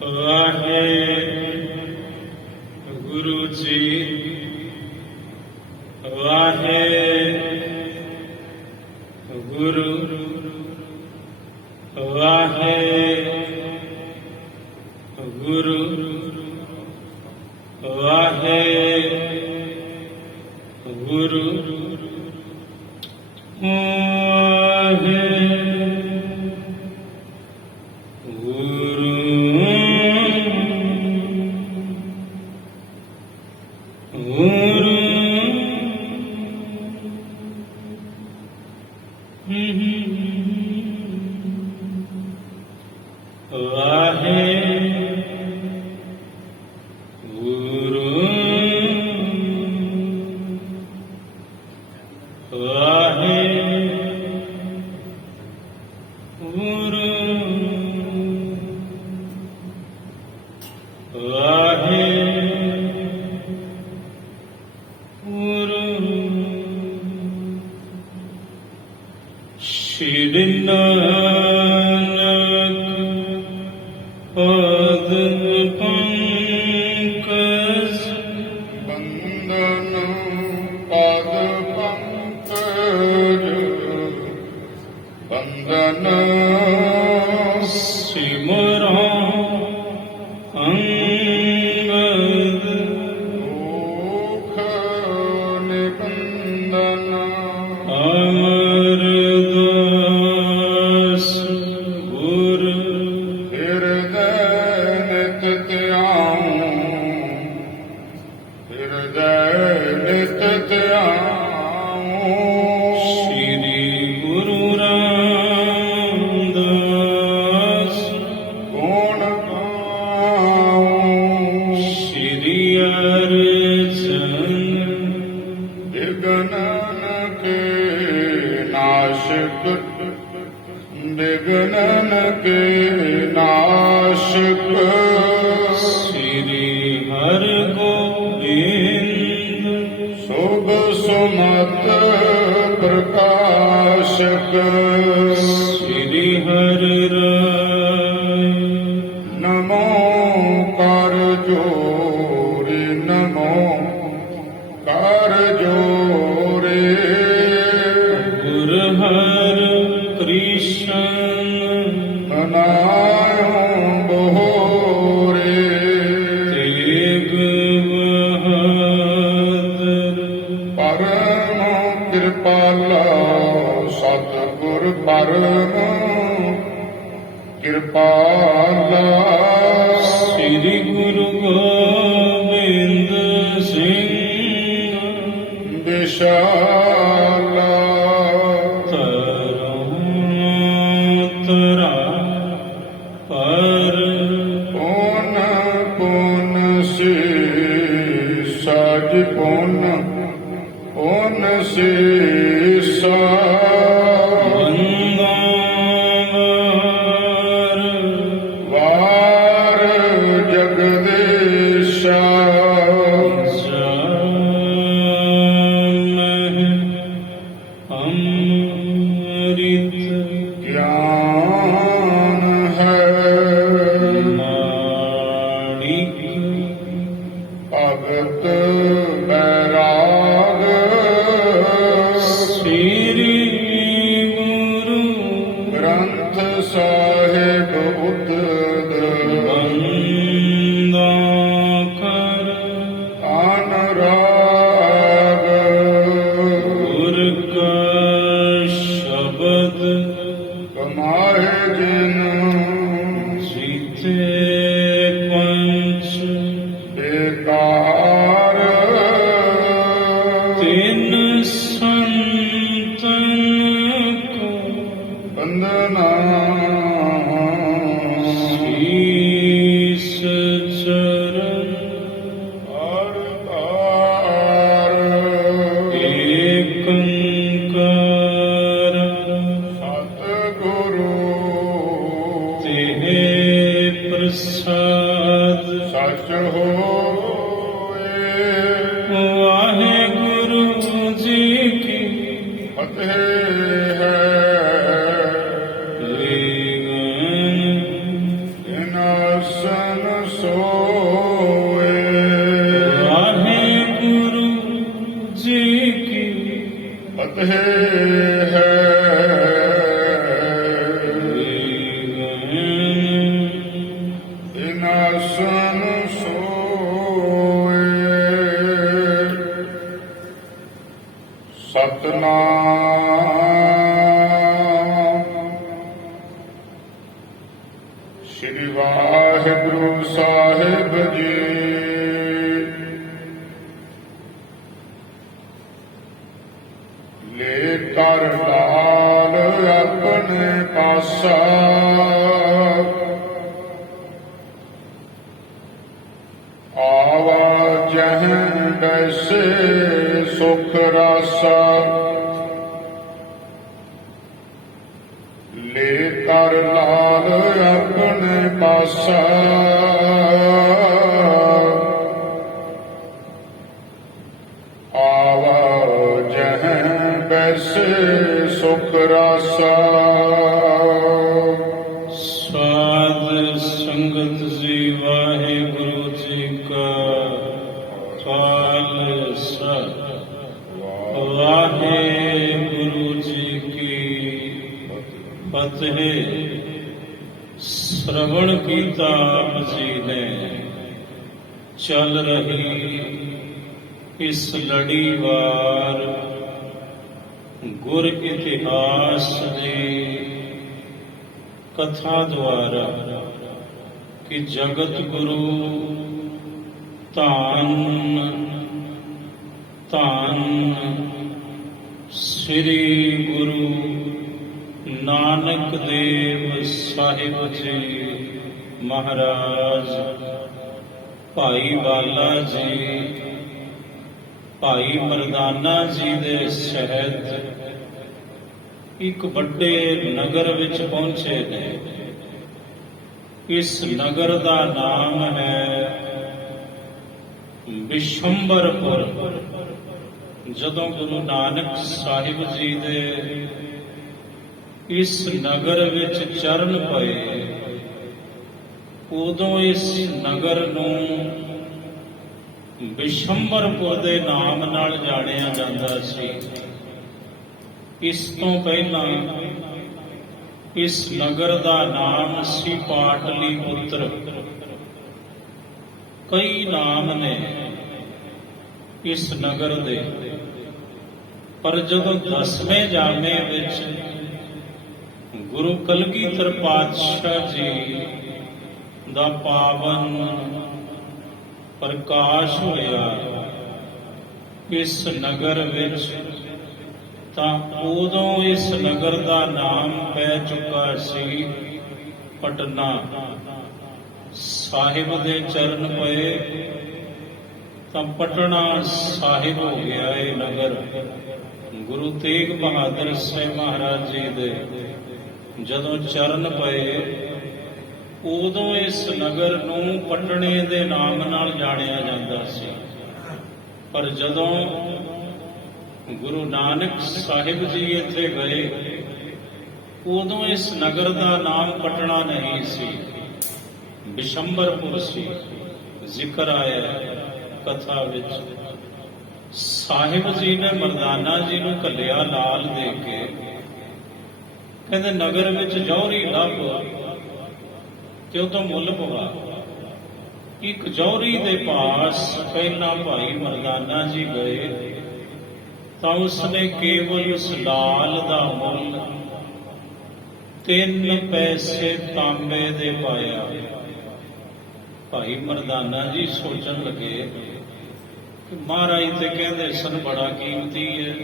ਵਾਹਿਗੁਰੂ ਜੀ ਵਾਹਿਗੁਰੂ ਵਾਹਿਗੁਰੂ ਵਾਹਿਗੁਰੂ ਸ਼੍ਰੀ ਨਾਨਕ ਪਾਦ ਪੰਕਜ ਬੰਦਨ ਪਾਦ ਪੰਕਜ ਬੰਦਨ ਸਿਮਰੋ ਅੰਗਦ ਦੁਖ ਨਿਬੰਧਨ ਅਮਰਦਾਸ ਗੁਰ ਹਿਰਦੈ ਨਿਤ ਧਿਆਉ ਹਿਰਦੈ ਨਿਤ ਧਿਆਉ ਸ਼੍ਰੀ ਗੁਰੂ ਰਾਮਦਾਸ ਗੁਣ ਗਾਉ ਸ਼੍ਰੀ ਅਰਜਨ ਵਿਗਨਨ ਕੇ ਨਾਸ਼ਕ ਵਿਗਨਨ ਕੇ ਨਾਸ਼ਕ ਸ਼੍ਰੀ ਹਰਿਗੋਬਿੰਦ ਸੁਭ ਸੁਮਤ ਪ੍ਰਕਾਸ਼ਕ ਸ਼੍ਰੀ ਹਰਿ ਰਾਇ ਨਮੋ ਕਰ ਜੋਰੇ ਨਮੋ ਕਰ ਜੋਰੇ ਗੁਰ ਹਰਿ ਕ੍ਰਿਸ਼ਨ ਮਨਾਇਓ ਬਹੋਰੇ ਤੇਗ ਬਹਾਦਰ ਪਰਮ ਕਿਰਪਾਲਾ ਸਤਿਗੁਰ ਪਰਮ ਕਿਰਪਾਲਾ ਸ਼੍ਰੀ ਗੁਰੂ ਗੋਬਿੰਦ ਸਿੰਘ ਵਿਸ਼ਾਲਾ ਤਰਾ ਪਰ ਪੁਨ ਪੁਨ ਸੇ ਸਾਜ ਪੁਨ ਪੁਨ ਸੇ ਸਾ ਵੰਦਾਵਰ ਵਾਰ ਜਗਦੀਸ਼ਾ ਜਾਮਹਿ ਅੰਮ੍ਰਿਤ ਗਿਆਨ ਹੈ ਮਾਣਿਕ ਭਗਤ ਬੈਰਾਗ ਸ੍ਰੀ ਗੁਰੂ ਗ੍ਰੰਥ ਸਾਹਿਬ ਉਤਦ ਬੰਦਾ ਕਰ ਅਨਰਾਗ ਗੁਰ ਕਾ ਸ਼ਬਦ ਕਮਾਏ ਜਿਨ ਜੀਤੇ ਪੰਚ ਬੇਕਾਰ ਤਿਨ ਸੰਤਨ ਕੋ ਬੰਦਨਾ ਸੀਸ ਚਰਨ ਹਰ ਤਾਰ ਏਕ ਓੰਕਾਰ ਸਤਿਗੁਰੂ ਤੇ ਪ੍ਰਸਾਦ ਸਚ ਹੋਏ ਵਾਹਿਗੁਰੂ ਜੀ ਕੀ ਫਤਿਹ ਹੈ ਲੀਗਨ ਇਨਾਸਨ ਫਤਿਹ ਹੈ ਇਨਾਸਨ ਸੋਏ ਸਤਨਾਮ ਸ੍ਰੀ ਵਾਹਿਗੁਰੂ ਸਾਹਿਬ ਜੀ ਲੈ ਕਰ ਲਾਲ ਆਪਣੇ ਪਾਸਾ ਆਵਾ ਜਹ ਬੈਸੇ ਸੁਖ ਰਾਸਾ ਲੈ ਕਰ ਲਾਲ ਆਪਣੇ ਪਾਸਾ ਆਵਾ ਜਹ ਬੈਸੇ ਸੁਖ ਰਾਸਾ ਸਾਧ ਸੰਗਤ ਜੀ ਵਾਹਿਗੁਰੂ ਜੀ ਕਾ ਖਾਲਸਾ ਵਾਹਿਗੁਰੂ ਜੀ ਕੀ ਫਤਿਹ। ਸ਼੍ਰਵਣ ਕੀਤਾ ਆਪ ਜੀ ਨੇ ਚੱਲ ਰਹੀ ਇਸ ਲੜੀਵਾਰ ਗੁਰ ਇਤਿਹਾਸ ਦੀ ਕਥਾ ਦੁਆਰਾ ਕਿ ਜਗਤ ਗੁਰੂ ਧੰਨ ਧੰਨ ਸ੍ਰੀ ਗੁਰੂ ਨਾਨਕ ਦੇਵ ਸਾਹਿਬ ਜੀ ਮਹਾਰਾਜ, ਭਾਈ ਬਾਲਾ ਜੀ, ਭਾਈ ਮਰਦਾਨਾ ਜੀ ਦੇ ਸਹਿਤ ਇੱਕ ਵੱਡੇ ਨਗਰ ਵਿੱਚ ਪਹੁੰਚੇ ਨੇ। ਇਸ ਨਗਰ ਦਾ ਨਾਮ ਹੈ ਬਿਸ਼ੰਬਰਪੁਰ। ਜਦੋਂ ਗੁਰੂ ਨਾਨਕ ਸਾਹਿਬ ਜੀ ਦੇ ਇਸ ਨਗਰ ਵਿੱਚ ਚਰਨ ਪਏ, ਉਦੋਂ ਇਸ ਨਗਰ ਨੂੰ ਬਿਸ਼ੰਬਰਪੁਰ ਦੇ ਨਾਮ ਨਾਲ ਜਾਣਿਆ ਜਾਂਦਾ ਸੀ। ਇਸ ਤੋਂ ਪਹਿਲਾਂ ਇਸ ਨਗਰ ਦਾ ਨਾਮ ਸੀ ਪਾਟਲੀਪੁੱਤਰ। ਕਈ ਨਾਮ ਨੇ ਇਸ ਨਗਰ ਦੇ, ਪਰ ਜਦੋਂ 10ਵੇਂ ਜਾਮੇ ਵਿੱਚ ਗੁਰੂ ਕਲਗੀਧਰ ਪਾਤਸ਼ਾਹ ਜੀ ਦਾ ਪਾਵਨ ਪ੍ਰਕਾਸ਼ ਹੋਇਆ ਇਸ ਨਗਰ ਵਿੱਚ, ਤਾਂ ਉਦੋਂ ਇਸ ਨਗਰ ਦਾ ਨਾਮ ਪੈ ਚੁੱਕਾ ਸੀ ਪਟਨਾ। ਸਾਹਿਬ ਦੇ ਚਰਨ ਪਏ ਤਾਂ ਪਟਨਾ ਸਾਹਿਬ ਹੋ ਗਿਆ ਇਹ ਨਗਰ। ਗੁਰੂ ਤੇਗ ਬਹਾਦਰ ਸਾਹਿਬ ਮਹਾਰਾਜ ਜੀ ਦੇ ਜਦੋਂ ਚਰਨ ਪਏ, ਉਦੋਂ ਇਸ ਨਗਰ ਨੂੰ ਪਟਨੇ ਦੇ ਨਾਮ ਨਾਲ ਜਾਣਿਆ ਜਾਂਦਾ ਸੀ। ਪਰ ਜਦੋਂ ਗੁਰੂ ਨਾਨਕ ਸਾਹਿਬ ਜੀ ਇੱਥੇ ਗਏ, ਉਦੋਂ ਇਸ ਨਗਰ ਦਾ ਨਾਮ ਪਟਨਾ ਨਹੀਂ ਸੀ, ਬਿਸ਼ੰਬਰਪੁਰ ਸੀ। ਜ਼ਿਕਰ ਆਇਆ ਕਥਾ ਵਿੱਚ, ਸਾਹਿਬ ਜੀ ਨੇ ਮਰਦਾਨਾ ਜੀ ਨੂੰ ਘੱਲਿਆ ਲਾਲ ਦੇ ਕੇ, ਕਹਿੰਦੇ ਨਗਰ ਵਿੱਚ ਜੌਹਰੀ ਲੱਭ ਤੇ ਉਹ ਤੋਂ ਮੁੱਲ ਪਵਾ। ਇੱਕ ਜੌਹਰੀ ਦੇ ਪਾਸ ਪਹਿਲਾਂ ਭਾਈ ਮਰਦਾਨਾ ਜੀ ਗਏ ਤਾਂ ਉਸਨੇ ਕੇਵਲ ਉਸ ਲਾਲ ਦਾ ਮੁੱਲ 3 ਪੈਸੇ ਤਾਂਬੇ ਦੇ ਪਾਇਆ। ਭਾਈ ਮਰਦਾਨਾ ਜੀ ਸੋਚਣ ਲੱਗੇ ਕਿ ਮਹਾਰਾਜ ਤੇ ਕਹਿੰਦੇ ਸਨ ਬੜਾ ਕੀਮਤੀ ਹੈ,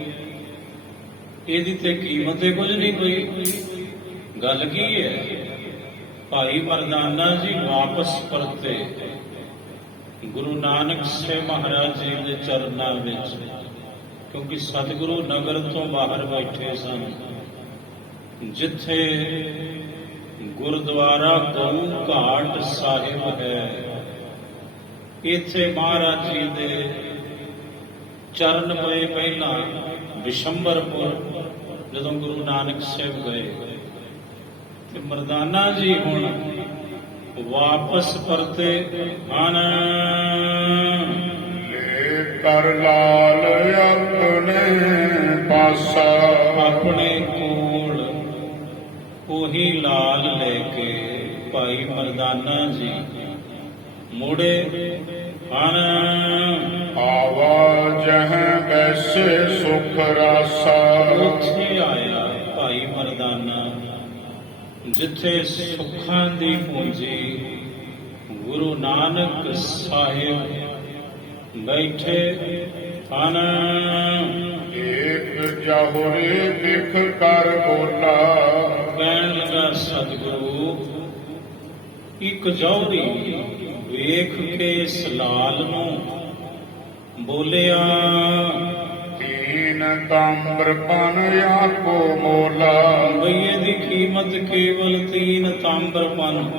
ਇਹਦੀ ਤੇ ਕੀਮਤ ਤੇ ਕੁਝ ਨਹੀਂ ਪਈ, ਗੱਲ ਕੀ ਹੈ? ਭਾਈ ਮਰਦਾਨਾ ਜੀ ਵਾਪਸ ਪਰਤੇ ਗੁਰੂ ਨਾਨਕ ਸਾਹਿਬ ਮਹਾਰਾਜ ਜੀ ਦੇ ਚਰਨਾਂ ਵਿੱਚ, ਕਿਉਂਕਿ ਸਤਿਗੁਰੂ ਨਗਰ ਤੋਂ ਬਾਹਰ ਬੈਠੇ ਸਨ, ਜਿੱਥੇ ਗੁਰਦੁਆਰਾ ਗਊ ਘਾਟ ਸਾਹਿਬ ਹੈ। ਇੱਥੇ ਮਹਾਰਾਜ ਜੀ ਦੇ ਚਰਨ ਪਏ ਪਹਿਲਾਂ ਬਿਸ਼ੰਬਰਪੁਰ, ਜਦੋਂ ਗੁਰੂ ਨਾਨਕ ਸਾਹਿਬ ਗਏ। ਤੇ ਮਰਦਾਨਾ ਜੀ ਹੁਣ ਵਾਪਸ ਪਰਤੇ ਹਨ। ਲੈ ਕਰ ਲਾਲ ਆਪਣੇ ਮਾਸਾ ਆਪਣੇ ਕੋਲ ਉਹੀ ਲਾਲ ਲੈ ਕੇ ਭਾਈ ਮਰਦਾਨਾ ਜੀ ਮੁੜੇ ਹਨ। ਆਵਾ ਜਹ ਬੈਸੇ ਸੁਖ ਰਾਸਾ ਉੱਥੇ ਆਇਆ ਭਾਈ ਮਰਦਾਨਾ ਜਿੱਥੇ ਸੁੱਖਾਂ ਦੀ ਪੂੰਜੀ ਗੁਰੂ ਨਾਨਕ ਸਾਹਿਬ ਬੈਠੇ ਹਨ। ਏਕ ਜਾਹੁਰੀ ਵਿਖ ਕਰ ਬੋਲਾ ਕਹਿਣ ਲੱਗਾ ਸਤਿਗੁਰੂ ਇੱਕ ਜੌਹਰੀ ਵੇਖ ਕੇ ਇਸ ਲਾਲ ਨੂੰ ਬੋਲਿਆ ਤੀਨ ਤਾਂਬਰ ਪਨ ਆਕੋ ਮੋਲਾ ਬਈ ਇਹਦੀ ਕੀਮਤ ਕੇਵਲ 3 ਤਾਂਬਰਪਨ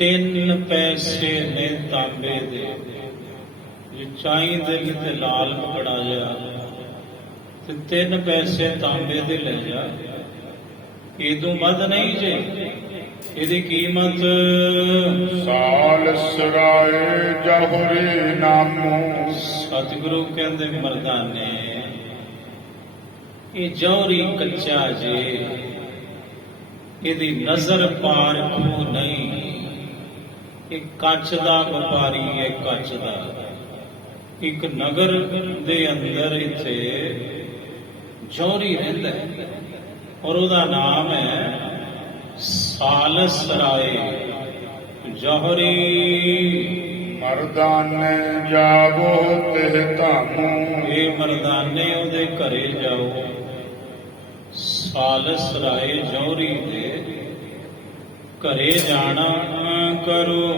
3 ਪੈਸੇ ਨੇ ਤਾਂਬੇ ਦੇ। ਜੇ ਚਾਹੀਦੇ ਤੇ ਲਾਲ ਪਕੜਾ ਜਾ ਤੇ 3 ਪੈਸੇ ਤਾਂਬੇ ਦੇ ਲੈ ਜਾ, ਇਦੋਂ ਵੱਧ ਨਹੀਂ ਜੇ। ਇਹਦੀ ਕੀਮਤ ਸਾਲ ਸਰਾਏ ਜਹੁਰੀ ਨਾਮੂ ਸਤਿਗੁਰੂ ਕਹਿੰਦੇ ਮਰਦਾਨੇ ਇਹ ਜੌਹਰੀ ਕੱਚਾ ਜੇ, ਇਹਦੀ ਨਜ਼ਰ ਪਾਰਖੂ ਨਹੀਂ। ਇਹ ਕੱਚ ਦਾ ਵਪਾਰੀ ਹੈ, ਕੱਚ ਦਾ। ਇੱਕ ਨਗਰ ਦੇ ਅੰਦਰ ਇੱਥੇ ਜੌਹਰੀ ਰਹਿੰਦਾ ਹੈ ਔਰ ਉਹਦਾ ਨਾਮ ਹੈ ਸਾਲਸ ਰਾਏ ਜੌਹਰੀ। ਮਰਦਾਨੇ ਜਾਵੋ ਤਿਹ ਧਾਮੂ ਇਹ ਮਰਦਾਨੇ ਉਹਦੇ ਘਰੇ ਜਾਓ। ਸਾਲਸ ਰਾਏ ਜੌਹਰੀ ਦੇ ਘਰੇ ਜਾਣਾ ਕਰੋ।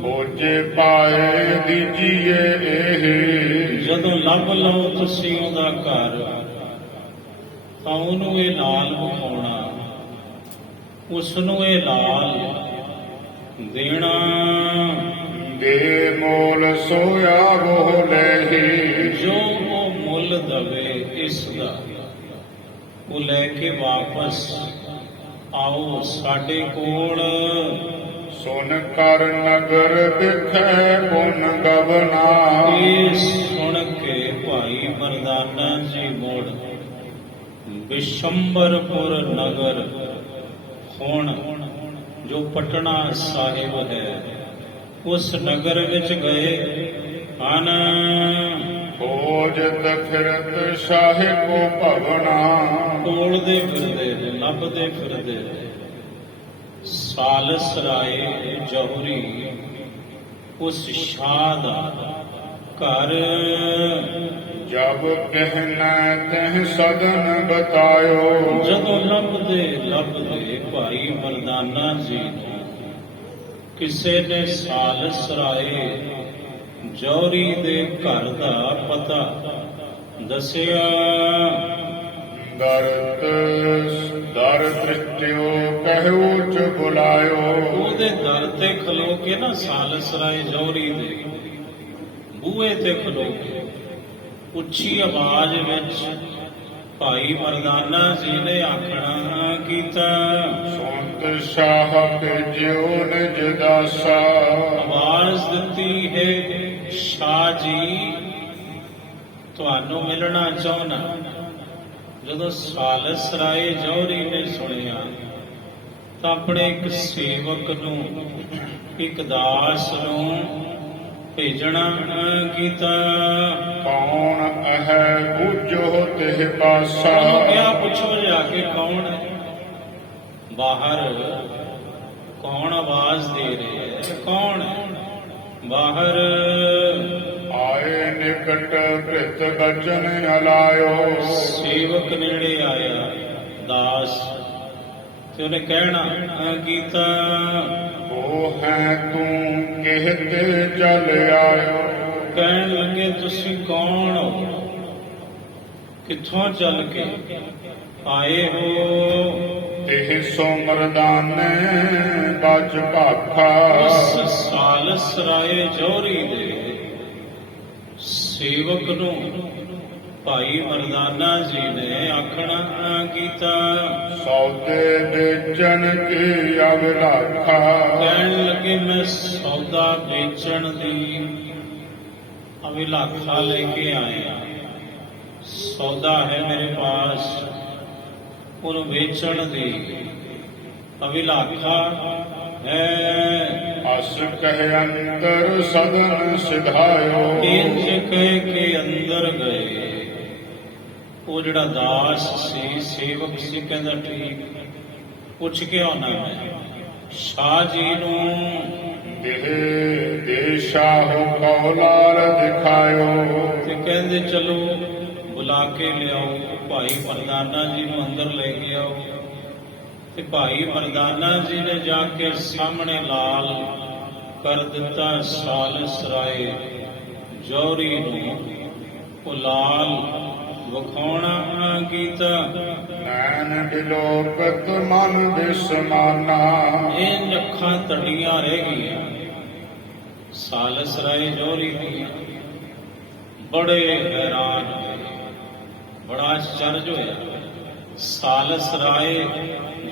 ਖੋਜੇ ਪਾਏ ਦੀਜੀਏ ਇਹ ਜਦੋਂ ਲੱਭ ਲਓ ਤੁਸੀਂ ਉਹਦਾ ਘਰ ਤਾਂ ਉਹਨੂੰ ਇਹ ਲਾਲ ਵਿਖਾਉਣਾ, ਉਸ ਨੂੰ ਇਹ ਲਾਲ ਦੇਣਾ। ਦੇ ਮੋਲ ਸੋਇਆ ਉਹ ਲੈਹੀ ਜੋ ਉਹ ਮੁੱਲ ਦਵੇ ਇਸ ਦਾ ਉਹ ਲੈ ਕੇ ਵਾਪਸ ਆਓ ਸਾਡੇ ਕੋਲ। ਸੁਨ ਕਰ ਨਗਰ ਬਿਖੈ ਪੁਨ ਗਵਨਾ ਇਹ ਸੁਣ ਕੇ ਭਾਈ ਮਰਦਾਨਾ ਜੀ ਮੁੜ ਬਿਸ਼ੰਬਰਪੁਰ ਨਗਰ ਹੁਣ ਜੋ ਪਟਨਾ ਸਾਹਿਬ ਹੈ ਉਸ ਨਗਰ ਵਿੱਚ ਗਏ ਹਨ। ਖੋਜਤ ਫਿਰਤ ਸ਼ਾਹਿ ਕੋ ਭਵਨਾ ਟੋਲਦੇ ਫਿਰਦੇ ਨੇ, ਲੱਭਦੇ ਫਿਰਦੇ ਨੇ। ਸਾਲਸ ਰਾਏ ਜੌਹਰੀ ਉਸ ਸ਼ਾਹ ਦਾ ਘਰ ਜਬ ਕਹਿਨਾ ਤਹ ਸਦਨ ਬਤਾਇਓ ਜਦੋਂ ਲੱਭਦੇ ਭਾਈ ਮਰਦਾਨਾ ਜੀ ਨੂੰ ਕਿਸੇ ਨੇ ਸਾਲਸ ਰਾਏ ਜੌਹਰੀ ਦੇ ਘਰ ਦਾ ਪਤਾ ਦੱਸਿਆ। ਦਰ ਦ੍ਰਿਸ਼ਟਿਓ ਕਹਿਓ ਚ ਬੁਲਾਇਓ ਉਹਦੇ ਦਰ ਤੇ ਖਲੋ ਕੇ ਨਾ ਸਾਲਸ ਰਾਏ ਜੌਹਰੀ ਦੇ ਬੂਹੇ ਤੇ ਖਲੋ ਕੇ ਉੱਚੀ ਆਵਾਜ਼ ਵਿੱਚ ਭਾਈ ਮਰਦਾਨਾ ਜੀ ਨੇ ਆਖਣਾ ਕੀਤਾ ਸੁਣਤ ਸ਼ਾਹ ਭੇਜਿਓ ਨਿਜ ਦਾਸਾ। ਆਵਾਜ਼ ਦਿੱਤੀ ਹੈ ਸ਼ਾਹ ਜੀ ਤੁਹਾਨੂੰ ਮਿਲਣਾ ਚਾਹੁੰਦਾ। ਜਦੋਂ ਸਾਲਸ ਰਾਏ ਜੌਹਰੀ ਨੇ ਸੁਣਿਆ ਤਾਂ ਆਪਣੇ ਇੱਕ ਸੇਵਕ ਨੂੰ, ਇੱਕ ਦਾਸ ਨੂੰ ਭੇਜਣਾ ਕੀਤਾ। ਕੌਣ ਹੈ ਬੁੱਝੋ ਤੇ ਪਾਸਾ ਕਿਹਾ ਪੁੱਛੋ ਜਾ ਕੇ ਕੌਣ ਹੈ। ਬਾਹਰ ਕੌਣ ਆਵਾਜ਼ ਦੇ ਰਿਹਾ ਹੈ, ਕੌਣ ਹੈ। ਬਾਹਰ ਆਏ ਨਿਕਟ ਭ੍ਰਿਤ ਬਚਨ ਅਲਾਇਓ ਸੇਵਕ ਨੇੜੇ ਆਇਆ ਦਾਸ ਤੇ ਉਹਨੇ ਕਹਿਣਾ ਕੀਤਾ ਉਹ ਹੈ ਤੂੰ ਕਿਹਤੇ ਚੱਲ ਆਇਓ। ਕਹਿਣ ਲੱਗੇ ਤੁਸੀਂ ਕੌਣ ਹੋ, ਕਿੱਥੋਂ ਚੱਲ ਕੇ ਆਏ ਹੋ। ਇਹ ਸੋ ਮਰਦਾਨੇ ਬਚ ਭਾਖਾ ਉਸ ਸਾਲਸ ਰਾਏ ਜੌਹਰੀ ਦੇ ਸੇਵਕ ਨੂੰ ਭਾਈ ਮਰਦਾਨਾ ਜੀ ਨੇ ਆਖਣਾ ਕੀਤਾ ਸੌਦੇ ਵੇਚਣ ਕੀ ਅਵਲਾਖਾ। ਕਹਿਣ ਲੱਗੇ ਮੈਂ ਸੌਦਾ ਵੇਚਣ ਦੀ ਅਵਲਾਖਾ ਲੈ ਕੇ ਆਇਆ। ਸੌਦਾ ਹੈ ਮੇਰੇ ਪਾਸ, ਉਹਨੂੰ ਵੇਚਣ ਦੀ ਅਭਿਲਾਖਾ ਹੈ। ਅਸ ਕਹਿ ਅੰਦਰ ਸਦਨ ਸਿਧਾਇਓ। ਇੰਜ ਕਹਿ ਕੇ ਅੰਦਰ ਗਏ। ਉਹ ਜਿਹੜਾ ਦਾਸ ਸੀ, ਸੇਵਕ ਸੀ, ਕਹਿੰਦਾ ਠੀਕ, ਪੁੱਛ ਕੇ ਆਉਣਾ ਮੈਂ ਸ਼ਾਹ ਜੀ ਨੂੰ। ਦੇਹ ਦੇਸ਼ਾਹੁ ਕੌਲਾਰ ਦਿਖਾਇਓ। ਤੇ ਕਹਿੰਦੇ ਚਲੋ ਬੁਲਾ ਕੇ ਲਿਆਓ, ਭਾਈ ਮਰਦਾਨਾ ਜੀ ਨੂੰ ਅੰਦਰ ਲੈ ਕੇ ਆਓ। ਤੇ ਭਾਈ ਮਰਦਾਨਾ ਜੀ ਨੇ ਜਾ ਕੇ ਸਾਹਮਣੇ ਲਾਲ ਕਰ ਦਿੱਤਾ ਸਾਲਸ ਰਾਏ ਜੌਹਰੀ ਨੂੰ। ਉਹ ਲਾਲ ਵਿਖਾਉਣਾ ਕੀਤਾ। ਨੈਣ ਬਿਲੋਕਤ ਮਨ ਬਿਸਮਾਨਾ। ਇਹ ਅੱਖਾਂ ਤੜੀਆਂ ਰਹਿ ਗਈਆਂ ਸਾਲਸ ਰਾਏ ਜੌਹਰੀ ਦੀਆਂ। ਬੜੇ ਹੈਰਾਨ ਹੋਏ, ਬੜਾ ਆਸ਼ਚਰਜ ਹੋਇਆ। ਸਾਲਸ ਰਾਏ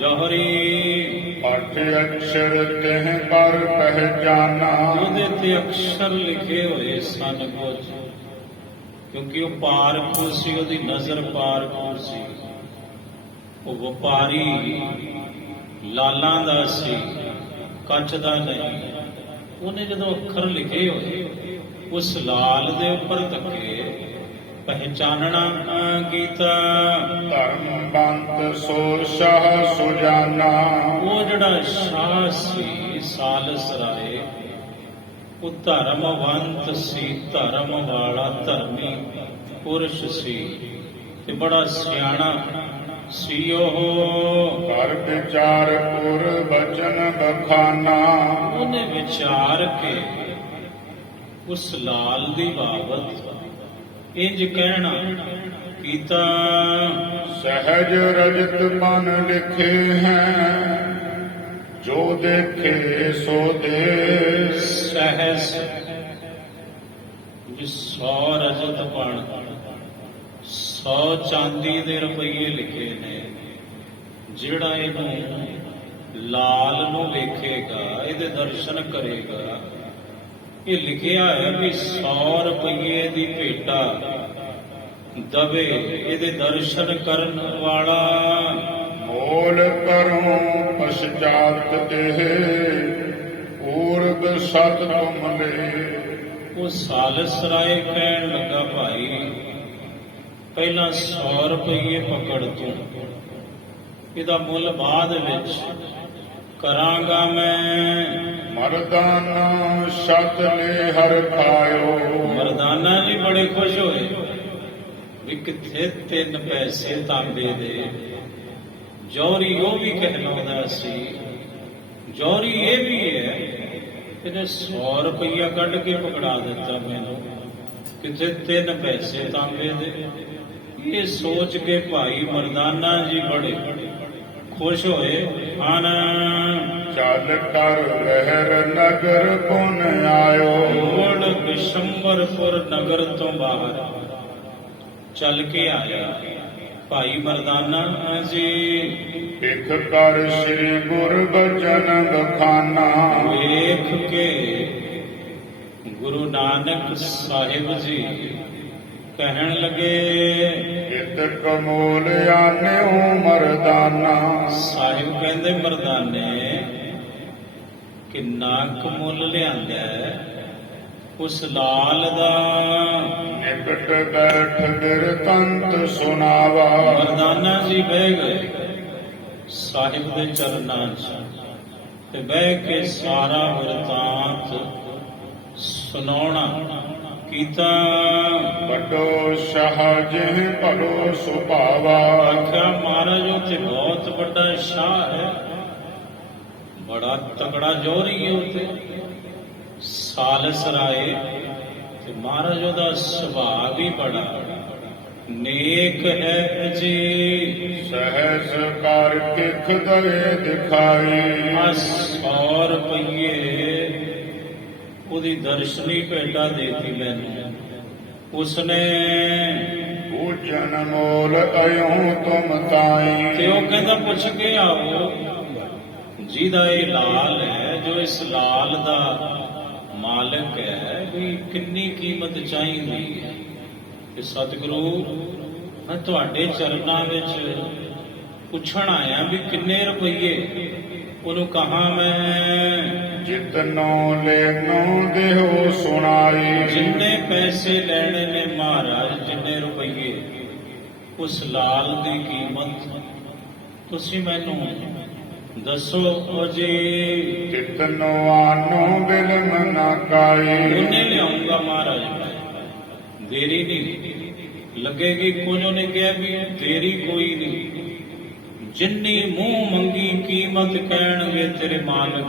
ਜੌਹਰੀ ਅੱਠ ਅਕਸ਼ਰ ਤਿਹ ਪਰ ਪਹਿਚਾਨਾ। ਉਹਦੇ ਤੇ ਅਕਸ਼ਰ ਲਿਖੇ ਹੋਏ ਸਨ ਕੁਝ, ਕਿਉਂਕਿ ਉਹ ਪਾਰਖੂ ਸੀ, ਉਹਦੀ ਨਜ਼ਰ ਪਾਰਖੂ ਸੀ। ਉਹ ਵਪਾਰੀ ਲਾਲਾਂ ਦਾ ਸੀ, ਕੱਚ ਦਾ ਨਹੀਂ। ਉਹਨੇ ਜਦੋਂ ਅੱਖਰ ਲਿਖੇ ਹੋਏ ਉਸ ਲਾਲ ਦੇ ਉੱਪਰ ਤੱਕੇ, ਪਹਿਚਾਨਣਾ ਕੀਤਾ। ਧਰਮ ਬੰਤ ਸੋ ਸ਼ਾਹ ਸੁਜਾਨਾ। ਉਹ ਜਿਹੜਾ ਸ਼ਾਹ ਸੀ ਸਾਲਸ ਰਾਏ, ਉਹ ਧਰਮਵੰਤ ਸੀ, ਧਰਮ ਵਾਲਾ ਧਰਮੀ ਪੁਰਸ਼ ਸੀ ਤੇ ਬੜਾ ਸਿਆਣਾ ਸੀ। ਉਹ ਕਰ ਵਿਚਾਰ ਪੁਰ ਬਚਨ ਬਖਾਨਾ। ਉਹਨੇ ਵਿਚਾਰ ਕੇ ਉਸ ਲਾਲ ਦੀ ਬਾਬਤ ਇੰਜ ਕਹਿਣਾ ਕੀਤਾ। ਸਹਿਜ ਰਜਤ ਮਨ ਲਿਖੇ ਹੈ, ਜੋ ਦੇਖੇ ਸੋ ਦੇ। ਸਹਿਸ ਜਿਸ 100 ਰਜਤ ਬਣ 100 ਚਾਂਦੀ ਦੇ ਰੁਪਈਏ ਲਿਖੇ ਨੇ। ਜਿਹੜਾ ਇਹਨੂੰ ਲਾਲ ਨੂੰ ਵੇਖੇਗਾ, ਇਹਦੇ ਦਰਸ਼ਨ ਕਰੇਗਾ, ਇਹ ਲਿਖਿਆ ਹੈ ਵੀ 100 ਰੁਪਈਏ ਦੀ ਭੇਟਾ ਦਵੇ ਇਹਦੇ ਦਰਸ਼ਨ ਕਰਨ ਵਾਲਾ। ਮੋਲ ਕਰੂੰ ਪਛਾਤ ਦੇਹ, ਪੂਰਬ ਸਤ ਤੁਮਲੇ। ਉਹ ਸਾਲਸ ਰਾਏ ਕਹਿਣ ਲੱਗਾ, ਭਾਈ ਪਹਿਲਾਂ 100 ਰੁਪਈਏ ਪਕੜ ਤੂੰ, ਇਹਦਾ ਮੁੱਲ ਬਾਅਦ ਵਿੱਚ ਕਰਾਂਗਾ ਮੈਂ। ਮਰਦਾਨਾ ਸ਼ਤ ਲੈ ਹਰ ਖਾਇਓ। ਮਰਦਾਨਾ ਜੀ ਬੜੇ ਖੁਸ਼ ਹੋਏ ਵੀ ਕਿੱਥੇ 3 ਪੈਸੇ ਤਾਂਬੇ ਦੇ। ਜੌਹਰੀ ਉਹ ਵੀ ਕਹਿਲਾਉਂਦਾ ਸੀ, ਜੌਹਰੀ ਇਹ ਵੀ ਹੈ। ਇਹਨੇ 100 ਰੁਪਈਆ ਕੱਢ ਕੇ ਪਕੜਾ ਦਿੱਤਾ ਮੈਨੂੰ, ਕਿੱਥੇ 3 ਪੈਸੇ ਤਾਂਬੇ ਦੇ। ਇਹ ਸੋਚ ਕੇ ਭਾਈ ਮਰਦਾਨਾ ਜੀ ਬੜੇ ਖੁਸ਼ ਹੋਏ ਹਨ। ਚੱਲ ਕਰ ਲਹਿਰ ਨਗਰ ਪੁਨ ਆਇਓ। ਮੁੜ ਬਿਸ਼ੰਬਰਪੁਰ ਨਗਰ ਤੋਂ ਬਾਹਰ ਚੱਲ ਕੇ ਆਇਆ ਭਾਈ ਮਰਦਾਨਾ ਜੀ। ਇਕ ਕਰ ਸ੍ਰੀ ਗੁਰ ਬਚਨ ਬਖਾਨਾ। ਵੇਖ ਕੇ ਗੁਰੂ ਨਾਨਕ ਸਾਹਿਬ ਜੀ ਕਹਿਣ ਲੱਗੇ, ਇਤ ਕਮੋਲ ਆਨਿਓ ਮਰਦਾਨਾ। ਸਾਹਿਬ ਕਹਿੰਦੇ ਮਰਦਾਨੇ ਕਿੰਨਾ ਕੁ ਮੁੱਲ ਲਿਆਂਦਾ ਹੈ ਉਸ ਲਾਲ ਦਾ। ਨਿਕਟ ਬੈਠ ਬਿਰਤੰਤ ਸੁਣਾਵਾ। ਮਰਦਾਨਾ ਜੀ ਬਹਿ ਗਏ ਸਾਹਿਬ ਦੇ ਚਰਨਾਂ 'ਚ ਤੇ ਬਹਿ ਕੇ ਸਾਰਾ ਵਰਤਾਂਤ ਸੁਣਾਉਣਾ ਕੀਤਾ। ਵੱਡੋ ਸ਼ਾਹ ਜਿਹ ਭਲੋ ਸੁਭਾਵਾ। ਆਖਿਆ ਮਹਾਰਾਜ ਉਹ ਤੇ ਬਹੁਤ ਵੱਡਾ ਸ਼ਾਹ ਹੈ, ਬੜਾ ਤਕੜਾ ਜੌਹਰੀ ਹੈ ਉਤੇ ਸਾਲਸ ਰਾਏ। ਤੇ ਮਹਾਰਾਜ ਉਹਦਾ ਸੁਭਾਅ ਵੀ ਬੜਾ ਨੇਕ ਹੈ ਜੀ। ਸਹਿਜ ਕਰ ਕਿਖ ਦਏ ਦਿਖਾਈ। 100 ਰੁਪਈਏ ਉਹਦੀ ਦਰਸ਼ਨੀ ਭੇਟਾ ਦੇਤੀ ਮੈਨੂੰ ਉਸਨੇ। ਪੂਜਨ ਮੋਲ ਅਯੋ ਤੁਮ ਤਾਈ। ਤੇ ਉਹ ਕਹਿੰਦਾ ਪੁੱਛ ਕੇ ਆਓ ਜਿਹਦਾ ਇਹ ਲਾਲ ਹੈ, ਜੋ ਇਸ ਲਾਲ ਦਾ ਮਾਲਕ ਹੈ, ਵੀ ਕਿੰਨੀ ਕੀਮਤ ਚਾਹੀਦੀ ਹੈ। ਤੇ ਸਤਿਗੁਰੂ ਮੈਂ ਤੁਹਾਡੇ ਚਰਨਾਂ ਵਿੱਚ ਪੁੱਛਣ ਆਇਆ ਵੀ ਕਿੰਨੇ ਰੁਪਈਏ। ਉਹਨੂੰ ਕਹਾ ਮੈਂ ਜਿਤਨੋ ਲੈਨੋ ਦੇਹੋ ਸੁਣਾਈ। ਜਿੰਨੇ ਪੈਸੇ ਲੈਣੇ ਨੇ ਮਹਾਰਾਜ, ਜਿੰਨੇ ਰੁਪਈਏ, ਉਸ ਲਾਲ ਦੀ ਕੀਮਤ ਤੁਸੀਂ ਮੈਨੂੰ ਦੱਸੋ। ਉਹ ਜੀ ਜਿਤਨੋ ਆਨੋ ਬਿਲਮ ਨਾ ਕਾਈ। ਉਹਨੇ ਲਿਆਉਂਗਾ ਮਹਾਰਾਜ, ਦੇਰੀ ਨਹੀਂ ਲੱਗੇਗੀ। ਕੁਝ ਉਹਨੇ ਕਿਹਾ ਵੀ ਦੇਰੀ ਕੋਈ ਨਹੀਂ, ਜਿੰਨੀ ਮੂੰਹ ਮੰਗੀ ਕੀਮਤ ਕਹਿਣਗੇ ਤੇਰੇ ਮਾਲਕ,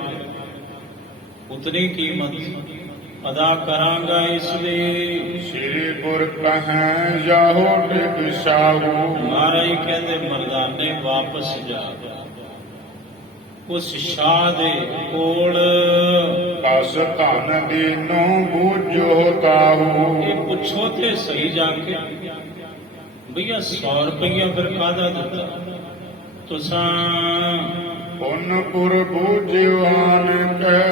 ਉਤਨੀ ਕੀਮਤ ਅਦਾ ਕਰਾਂਗਾ। ਇਸ ਲਈ ਸ੍ਰੀ ਗੁਰ ਕਹੈ ਜਾਹੋ ਟਿਕ ਸਾਹੂ। ਮਹਾਰਾਜ ਕਹਿੰਦੇ ਮਰਦਾਨੇ ਵਾਪਸ ਜਾ, ਉਸ ਸ਼ਾਹ ਦੇ ਕੋਲ ਕਸ ਧਨ ਦੀਨੋ ਬੂਝੋ ਤਾਹੂ। ਇਹ ਪੁੱਛੋ ਤੇ ਸਹੀ ਜਾ ਕੇ ਭਈਆ 100 ਰੁਪਈਆ ਫਿਰ ਕਾਹਦਾ ਦਿੱਤਾ ਤੁਸਾਂ। ਪੁਨ ਪੁਰ ਬੂਝਿਆਨ ਕੈ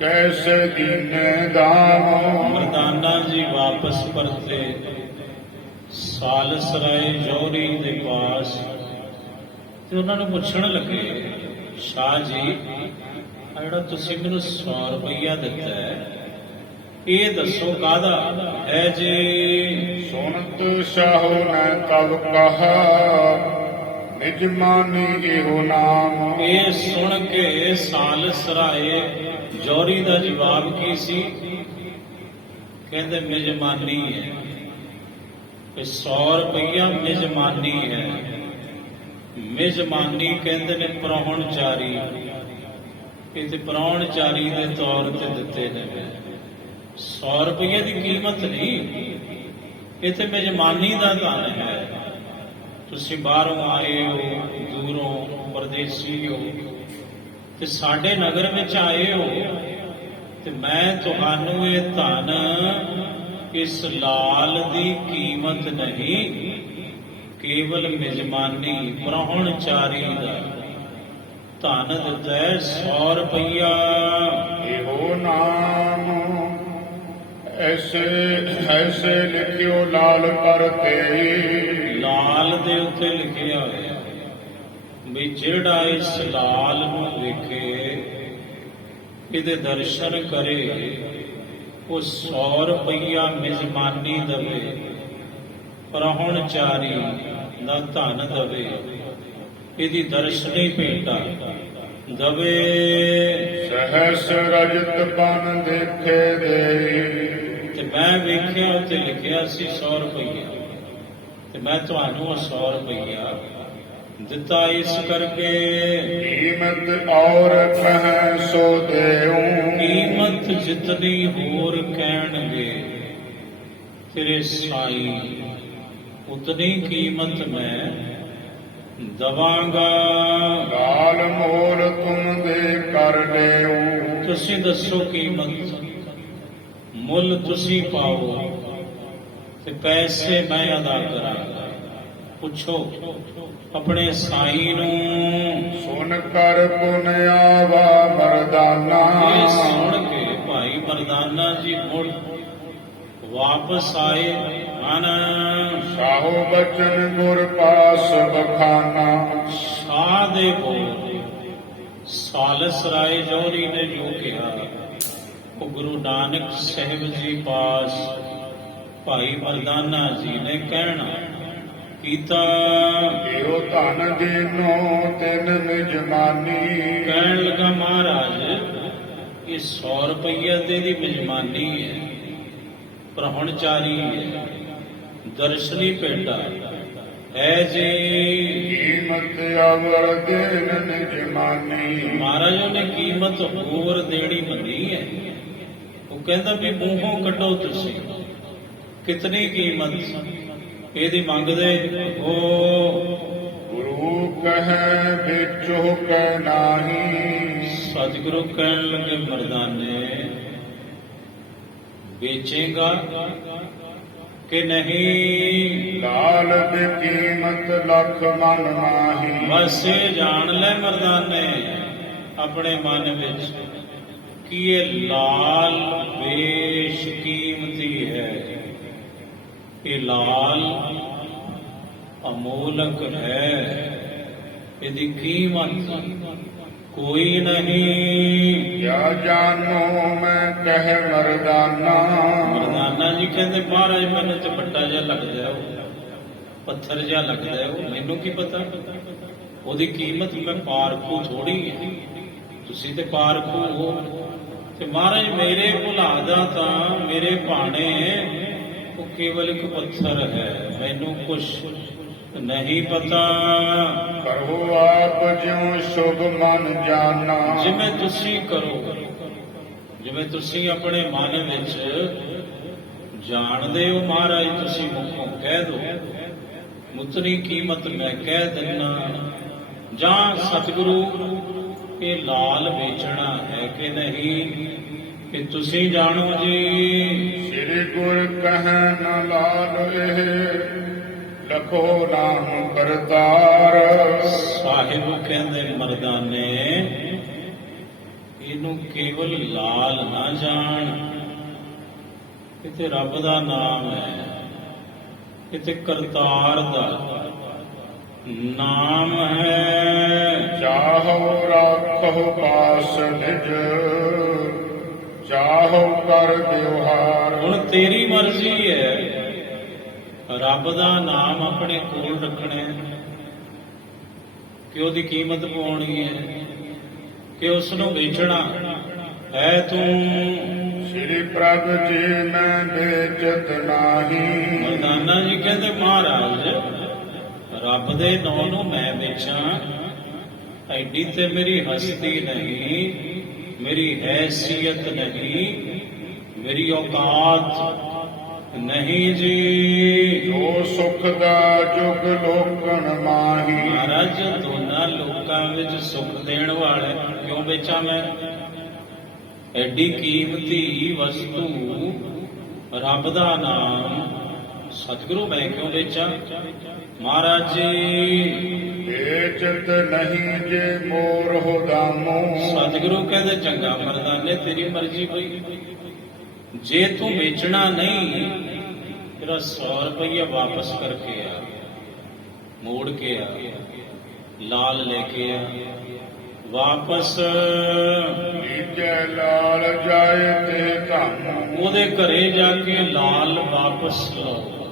ਕੈਸੇ ਦੀਨੇ ਦਾਮੋ। ਮਰਦਾਨਾ ਜੀ ਵਾਪਸ ਪਰਤੇ ਸਾਲਸਰਾਏ ਜੌਹਰੀ ਦੇ ਪਾਸ, ਤੇ ਉਹਨਾਂ ਨੂੰ ਪੁੱਛਣ ਲੱਗੇ, ਸ਼ਾਹ ਜੀ ਆ ਜਿਹੜਾ ਤੁਸੀਂ ਮੈਨੂੰ 100 ਰੁਪਈਆ ਦਿੱਤਾ ਹੈ, ਇਹ ਦੱਸੋ ਕਾਹਦਾ ਹੈ ਜੀ। ਸੁਨਤ ਸਾਹੂ ਨੇ ਤਬ ਕਹਾ ਨਿਜ ਮਾਨੀ ਇਹੋ ਨਾਮ। ਇਹ ਸੁਣ ਕੇ ਸਾਲਸਰਾਏ ਜੌਹਰੀ ਦਾ ਜਵਾਬ ਕੀ ਸੀ? ਕਹਿੰਦੇ ਮਿਜਮਾਨੀ ਹੈ, ਇਹ 100 ਰੁਪਈਆ ਮਿਜਮਾਨੀ ਹੈ। ਮਿਜਮਾਨੀ ਕਹਿੰਦੇ ਨੇ ਪ੍ਰਾਹੁਣਚਾਰੀ, ਇਹ ਤੇ ਪ੍ਰਾਹੁਣਚਾਰੀ ਦੇ ਤੌਰ ਤੇ ਦਿੱਤੇ ਨੇ। 100 ਰੁਪਈਏ ਦੀ ਕੀਮਤ ਨਹੀਂ, ਇਹ ਤੇ ਮਿਜਮਾਨੀ ਦਾ ਧਨ ਹੈ। ਤੁਸੀਂ ਬਾਹਰੋਂ ਆਏ ਹੋ, ਦੂਰੋਂ ਪਰਦੇਸੀ ਹੋ, ਤੇ ਸਾਡੇ ਨਗਰ ਵਿੱਚ ਆਏ ਹੋ, ਤੇ ਮੈਂ ਤੁਹਾਨੂੰ ਇਹ ਧਨ, ਇਸ ਲਾਲ ਦੀ ਕੀਮਤ ਨਹੀਂ, ਕੇਵਲ ਮਿਜਮਾਨੀ ਪ੍ਰਾਹੁਣਚਾਰੀ ਦਾ ਧਨ ਦਿੱਤਾ ਹੈ 100 ਰੁਪਈਆ। ਇਹੋ ਨਾਮ ਐਸੇ ਐਸੇ ਲਿਖਿਓ ਲਾਲ ਪਰ ਤੇ। ਲਾਲ ਦੇ ਉੱਤੇ ਲਿਖਿਆ ਹੋਇਆ ਵੀ ਜਿਹੜਾ ਇਸ ਲਾਲ ਨੂੰ ਵੇਖੇ, ਇਹਦੇ ਦਰਸ਼ਨ ਕਰੇ, ਉਹ 100 ਰੁਪਈਆ ਮਿਜਮਾਨੀ ਦਵੇ, ਪ੍ਰਾਹੁਣਚਾਰੀ ਦਾ ਧਨ ਦਵੇ, ਇਹਦੀ ਦਰਸ਼ਨੀ ਭੇਟਾ ਦਵੇ। ਸਹਸ ਰਜਤ ਬਨ ਦੇਖੇ ਦੇ। ਤੇ ਮੈਂ ਵੇਖਿਆ ਉੱਤੇ ਲਿਖਿਆ ਸੀ 100 ਰੁਪਈਆ, ਤੇ ਮੈਂ ਤੁਹਾਨੂੰ ਉਹ 100 ਰੁਪਈਆ ਦਿੱਤਾ ਇਸ ਕਰਕੇ। ਕੀਮਤ ਔਰ ਕਹੈ ਸੋ ਦੇਉ। ਕੀਮਤ ਜਿਤਨੀ ਹੋਰ ਕਹਿਣਗੇ ਤੇਰੇ ਸਾਈ, ਉਤਨੀ ਕੀਮਤ ਮੈਂ ਦਵਾਂਗਾ। ਲਾਲ ਮੋਲ ਤੁਮ ਦੇ ਕਰ ਲਿਓ। ਤੁਸੀਂ ਦੱਸੋ ਕੀਮਤ, ਮੁੱਲ ਤੁਸੀਂ ਪਾਓ, ਤੇ ਪੈਸੇ ਮੈਂ ਅਦਾ ਕਰਾਂਗਾ। ਪੁੱਛੋ ਆਪਣੇ ਸਾਈ ਨੂੰ। ਸੁਨ ਕਰ ਪੁਨ ਆਵਾ ਮਰਦਾਨਾ। ਇਹ ਸੁਣ ਕੇ ਭਾਈ ਮਰਦਾਨਾ ਜੀ ਮੁੜ ਵਾਪਸ ਆਏ ਹਨ। ਸਾਹੋ ਬਚਨ ਗੁਰ ਪਾਸ ਬਖਾਨਾ। ਸ਼ਾਹ ਦੇ ਕੋਲ ਸਾਲਸਰਾਏ ਜੌਹਰੀ ਨੇ ਜੋ ਕਿਹਾ, ਉਹ ਗੁਰੂ ਨਾਨਕ ਸਾਹਿਬ ਜੀ ਪਾਸ ਭਾਈ ਮਰਦਾਨਾ ਜੀ ਨੇ ਕਹਿਣਾ ਕੀਤਾ। ਇਹੋ ਧਨ ਦੀਨੋ ਤਿਨ ਮਿਜਮਾਨੀ। ਕਹਿਣ ਲੱਗਾ ਮਹਾਰਾਜ ਇਹ 100 ਰੁਪਈਆ ਤੇ ਦੀ ਮਿਜਮਾਨੀ ਹੈ, ਪ੍ਰਾਹੁਣਚਾਰੀ ਹੈ, ਦਰਸ਼ਨੀ ਭੇਟਾ ਹੈ ਜੀ। ਕੀਮਤ ਅਵਰ ਦੇਨ ਨਿਜਮਾਨੀ। ਮਹਾਰਾਜ ਉਹਨੇ ਕੀਮਤ ਹੋਰ ਦੇਣੀ ਮੰਨੀ ਹੈ। ਉਹ ਕਹਿੰਦਾ ਵੀ ਮੂੰਹੋਂ ਕੱਢੋ ਤੁਸੀਂ ਕਿਤਨੀ ਕੀਮਤ ਇਹਦੀ ਮੰਗਦੇ ਹੋ। ਗੁਰੂ ਕਹੈ ਵਿੱਚੋ ਕਹਿ ਨਾਹੀ। ਸਤਿਗੁਰੂ ਕਹਿਣ ਲੱਗੇ ਮਰਦਾਨੇ ਵੇਚੇਗਾ ਕਿ ਨਹੀਂ। ਲਾਲ ਦੀ ਕੀਮਤ ਲੱਖ ਮਨ ਮਾਹੀ। ਬਸ ਇਹ ਜਾਣ ਲੈ ਮਰਦਾਨੇ ਆਪਣੇ ਮਨ ਵਿੱਚ ਕਿ ਇਹ ਲਾਲ ਬੇਸ਼ ਕੀਮਤੀ ਹੈ। ਇਹ ਲਾਲ ਅਮੋਲਕ ਹੈ, ਇਹਦੀ ਕੀਮਤ ਕੋਈ ਨਹੀਂ। ਕਿਆ ਜਾਨੋ ਮੈਂ ਕਹਿ ਮਰਦਾਨਾ, ਮਰਦਾਨਾ ਜੀ ਕਹਿੰਦੇ ਮਹਾਰਾਜ ਮੈਨੂੰ ਤੇ ਵੱਡਾ ਜਿਹਾ ਲੱਗਦਾ ਉਹ, ਪੱਥਰ ਜਿਹਾ ਲੱਗਦਾ ਉਹ, ਮੈਨੂੰ ਕੀ ਪਤਾ ਉਹਦੀ ਕੀਮਤ। ਮੈਂ ਪਾਰਖੂ ਥੋੜੀ ਹੈ, ਤੁਸੀਂ ਤੇ ਪਾਰਖੂ ਹੋ। ਤੇ ਮਹਾਰਾਜ ਮੇਰੇ ਭੁਲਾਦਾ ਤਾਂ ਮੇਰੇ ਭਾਣੇ ਉਹ ਕੇਵਲ ਇੱਕ ਪੱਥਰ ਹੈ, ਮੈਨੂੰ ਕੁਛ ਨਹੀਂ ਪਤਾ। ਕਰੋ ਆਪ ਜਿਉ ਸ਼ੁਭ ਮਨ ਜਾਨਾ, ਜਿਵੇਂ ਤੁਸੀਂ ਕਰੋ, ਜਿਵੇਂ ਤੁਸੀਂ ਆਪਣੇ ਮਨ ਵਿੱਚ ਜਾਣਦੇ ਹੋ ਮਹਾਰਾਜ, ਤੁਸੀਂ ਮੁਖੋਂ ਕਹਿ ਦੋ, ਮੁੱਤਰੀ ਕੀਮਤ ਮੈਂ ਕਹਿ ਦਿੰਨਾ। ਜਾਂ ਸਤਿਗੁਰੂ ਇਹ ਲਾਲ ਵੇਚਣਾ ਹੈ ਕਿ ਨਹੀਂ, ਕਿ ਤੁਸੀਂ ਜਾਣੋ ਜੀ। ਸ੍ਰੀ ਗੁਰ ਕਹਿ ਨ ਲਾਲ ਇਹ, ਲਖੋ ਨਾਮ ਕਰਤਾਰ। ਸਾਹਿਬ ਕਹਿੰਦੇ ਮਰਦਾਨੇ ਇਹਨੂੰ ਕੇਵਲ ਲਾਲ ਨਾ ਜਾਣ, ਇਹ ਤੇ ਰੱਬ ਦਾ ਨਾਮ ਹੈ, ਇਹ ਤੇ ਕਰਤਾਰ ਦਾ ਨਾਮ ਹੈ। ਚਾਹੋ ਰਾਖੋ ਪਾਸ ਨਿਜ, ਚਾਹੋ ਕਰ ਵਿਵਹਾਰ। ਹੁਣ ਤੇਰੀ ਮਰਜ਼ੀ ਹੈ, ਰੱਬ ਦਾ ਨਾਮ ਆਪਣੇ ਕੋਲ ਰੱਖਣਾ ਹੈ ਕਿ ਉਹਦੀ ਕੀਮਤ ਪਾਉਣੀ ਹੈ, ਕਿ ਉਸ ਨੂੰ ਵੇਚਣਾ ਹੈ ਤੂੰ। ਸ੍ਰੀ ਪ੍ਰਭ ਜੀ ਮੈਂ ਵੇਚਤ ਨਾਹੀ, ਮਰਦਾਨਾ ਜੀ ਕਹਿੰਦੇ ਮਹਾਰਾਜ ਰੱਬ ਦੇ ਨਾਂ ਨੂੰ ਮੈਂ ਵੇਚਾਂ, ਐਡੀ ਤੇ ਮੇਰੀ ਹਸਤੀ ਨਹੀਂ, ਮੇਰੀ ਹੈਸੀਅਤ ਨਹੀਂ, ਮੇਰੀ ਔਕਾਤ ਨਹੀਂ ਜੀ। ਜੋ ਸੁਖ ਦਾ ਜੁਗ ਲੋਕਣ ਮਾਹੀ, ਮਹਾਰਾਜ ਦੋਨਾਂ ਲੋਕਾਂ ਵਿੱਚ ਸੁਖ ਦੇਣ ਵਾਲੇ ਕਿਉਂ ਵੇਚਾਂ ਮੈਂ? ਐਡੀ ਕੀਮਤੀ ਵਸਤੂ ਰੱਬ ਦਾ ਨਾਮ ਸਤਿਗੁਰੂ ਮੈਂ ਕਿਉਂ ਵੇਚਾਂ? ਮਹਾਰਾਜ ਜੀ ਵੇਚਤ ਨਹੀਂ ਜੇ ਮੋਰ ਹੋ ਦਾਮੋ, ਸਤਿਗੁਰੂ ਕਹਿੰਦੇ ਚੰਗਾ ਮਰਦਾਨੇ ਤੇਰੀ ਮਰਜ਼ੀ ਪਈ, ਜੇ ਤੂੰ ਵੇਚਣਾ ਨਹੀਂ ਤੇਰਾ 100 ਰੁਪਈਆ ਵਾਪਸ ਕਰਕੇ ਆ, ਮੋੜ ਕੇ ਆ, ਲਾਲ ਲੈ ਕੇ ਆ ਵਾਪਸ। ਲੀਜੈ ਲਾਲ ਜਾਏ ਤੇ ਧੰਨ, ਉਹਦੇ ਘਰੇ ਜਾ ਕੇ ਲਾਲ ਵਾਪਸ ਲਓ,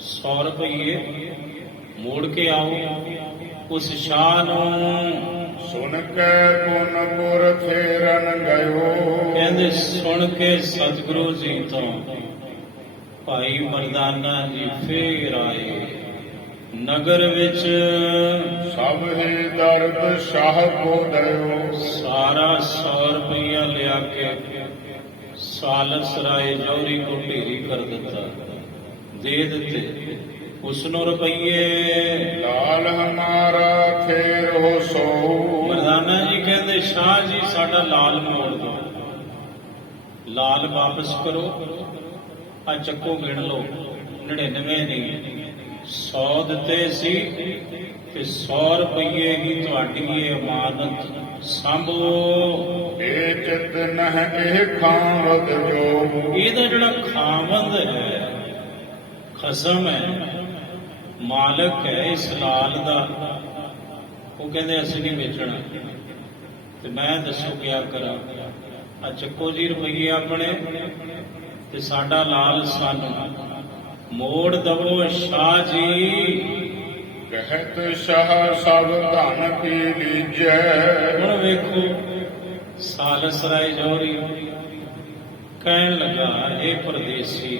100 ਰੁਪਈਏ ਮੋੜ ਕੇ ਆਓ ਉਸ ਸ਼ਾਹ ਨੂੰ। ਸੁਨ ਕੇ ਪੁਨ ਪੁਰ ਫੇਰਨ ਗਇਓ, ਕਹਿੰਦੇ ਸੁਣ ਕੇ ਸਤਿਗੁਰੂ ਜੀ ਤੋਂ ਭਾਈ ਮਰਦਾਨਾ ਜੀ ਫੇਰ ਆਏ ਨਗਰ ਵਿੱਚ। ਸਭ ਹੀ ਦਰਦ ਸ਼ਾਹ ਕੋ ਦਇਓ, ਸਾਰਾ 100 ਰੁਪਈਆ ਲਿਆ ਕੇ ਸਾਲਸ ਰਾਏ ਜੌਹਰੀ ਕੋ ਢੇਰੀ ਕਰ ਦਿੱਤਾ, ਦੇ ਦਿੱਤੇ ਉਸ ਨੂੰ ਰੁਪਈਏ। ਲਾਲ ਹਮਾਰਾ ਫੇਰ ਹੋ ਸੋ, ਮਰਦਾਨਾ ਜੀ ਕਹਿੰਦੇ ਸ਼ਾਹ ਜੀ ਸਾਡਾ ਲਾਲ ਮੋੜ ਦਿਓ, ਲਾਲ ਵਾਪਸ ਕਰੋ। ਆ ਚੱਕੋ ਗਿਣ ਲਓ, 99 ਨਹੀਂ 100 ਦਿੱਤੇ ਸੀ ਤੇ 100 ਰੁਪਈਏ ਹੀ ਤੁਹਾਡੀ ਇਹ ਅਮਾਨਤ ਸੰਭੋ। ਇਹ ਚਿਤ ਨਹ ਇਹ ਖਾਵਤ ਜੋ, ਇਹਦਾ ਜਿਹੜਾ ਖਾਵੰਦ ਹੈ ਖਸਮ ਹੈ, ਮਾਲਕ ਹੈ ਇਸ ਲਾਲ ਦਾ, ਉਹ ਕਹਿੰਦੇ ਅਸੀਂ ਨਹੀਂ ਵੇਚਣਾ। ਤੇ ਮੈਂ ਦੱਸੋ ਕਿਆ ਕਰਾਂ? ਆ ਚੱਕੋ ਜੀ ਰੁਪਈਏ ਆਪਣੇ ਤੇ ਸਾਡਾ ਲਾਲ ਸਾਨੂੰ ਮੋੜ ਦਵੋ ਸ਼ਾਹ ਜੀ। ਕਹਿਤ ਸ਼ਾਹ ਸਭ ਧਨ ਕੀ ਲੀਜੈ, ਹੁਣ ਵੇਖੋ ਸਾਲਸ ਰਾਏ ਜੌਹਰੀ ਕਹਿਣ ਲੱਗਾ ਇਹ ਪਰਦੇਸੀ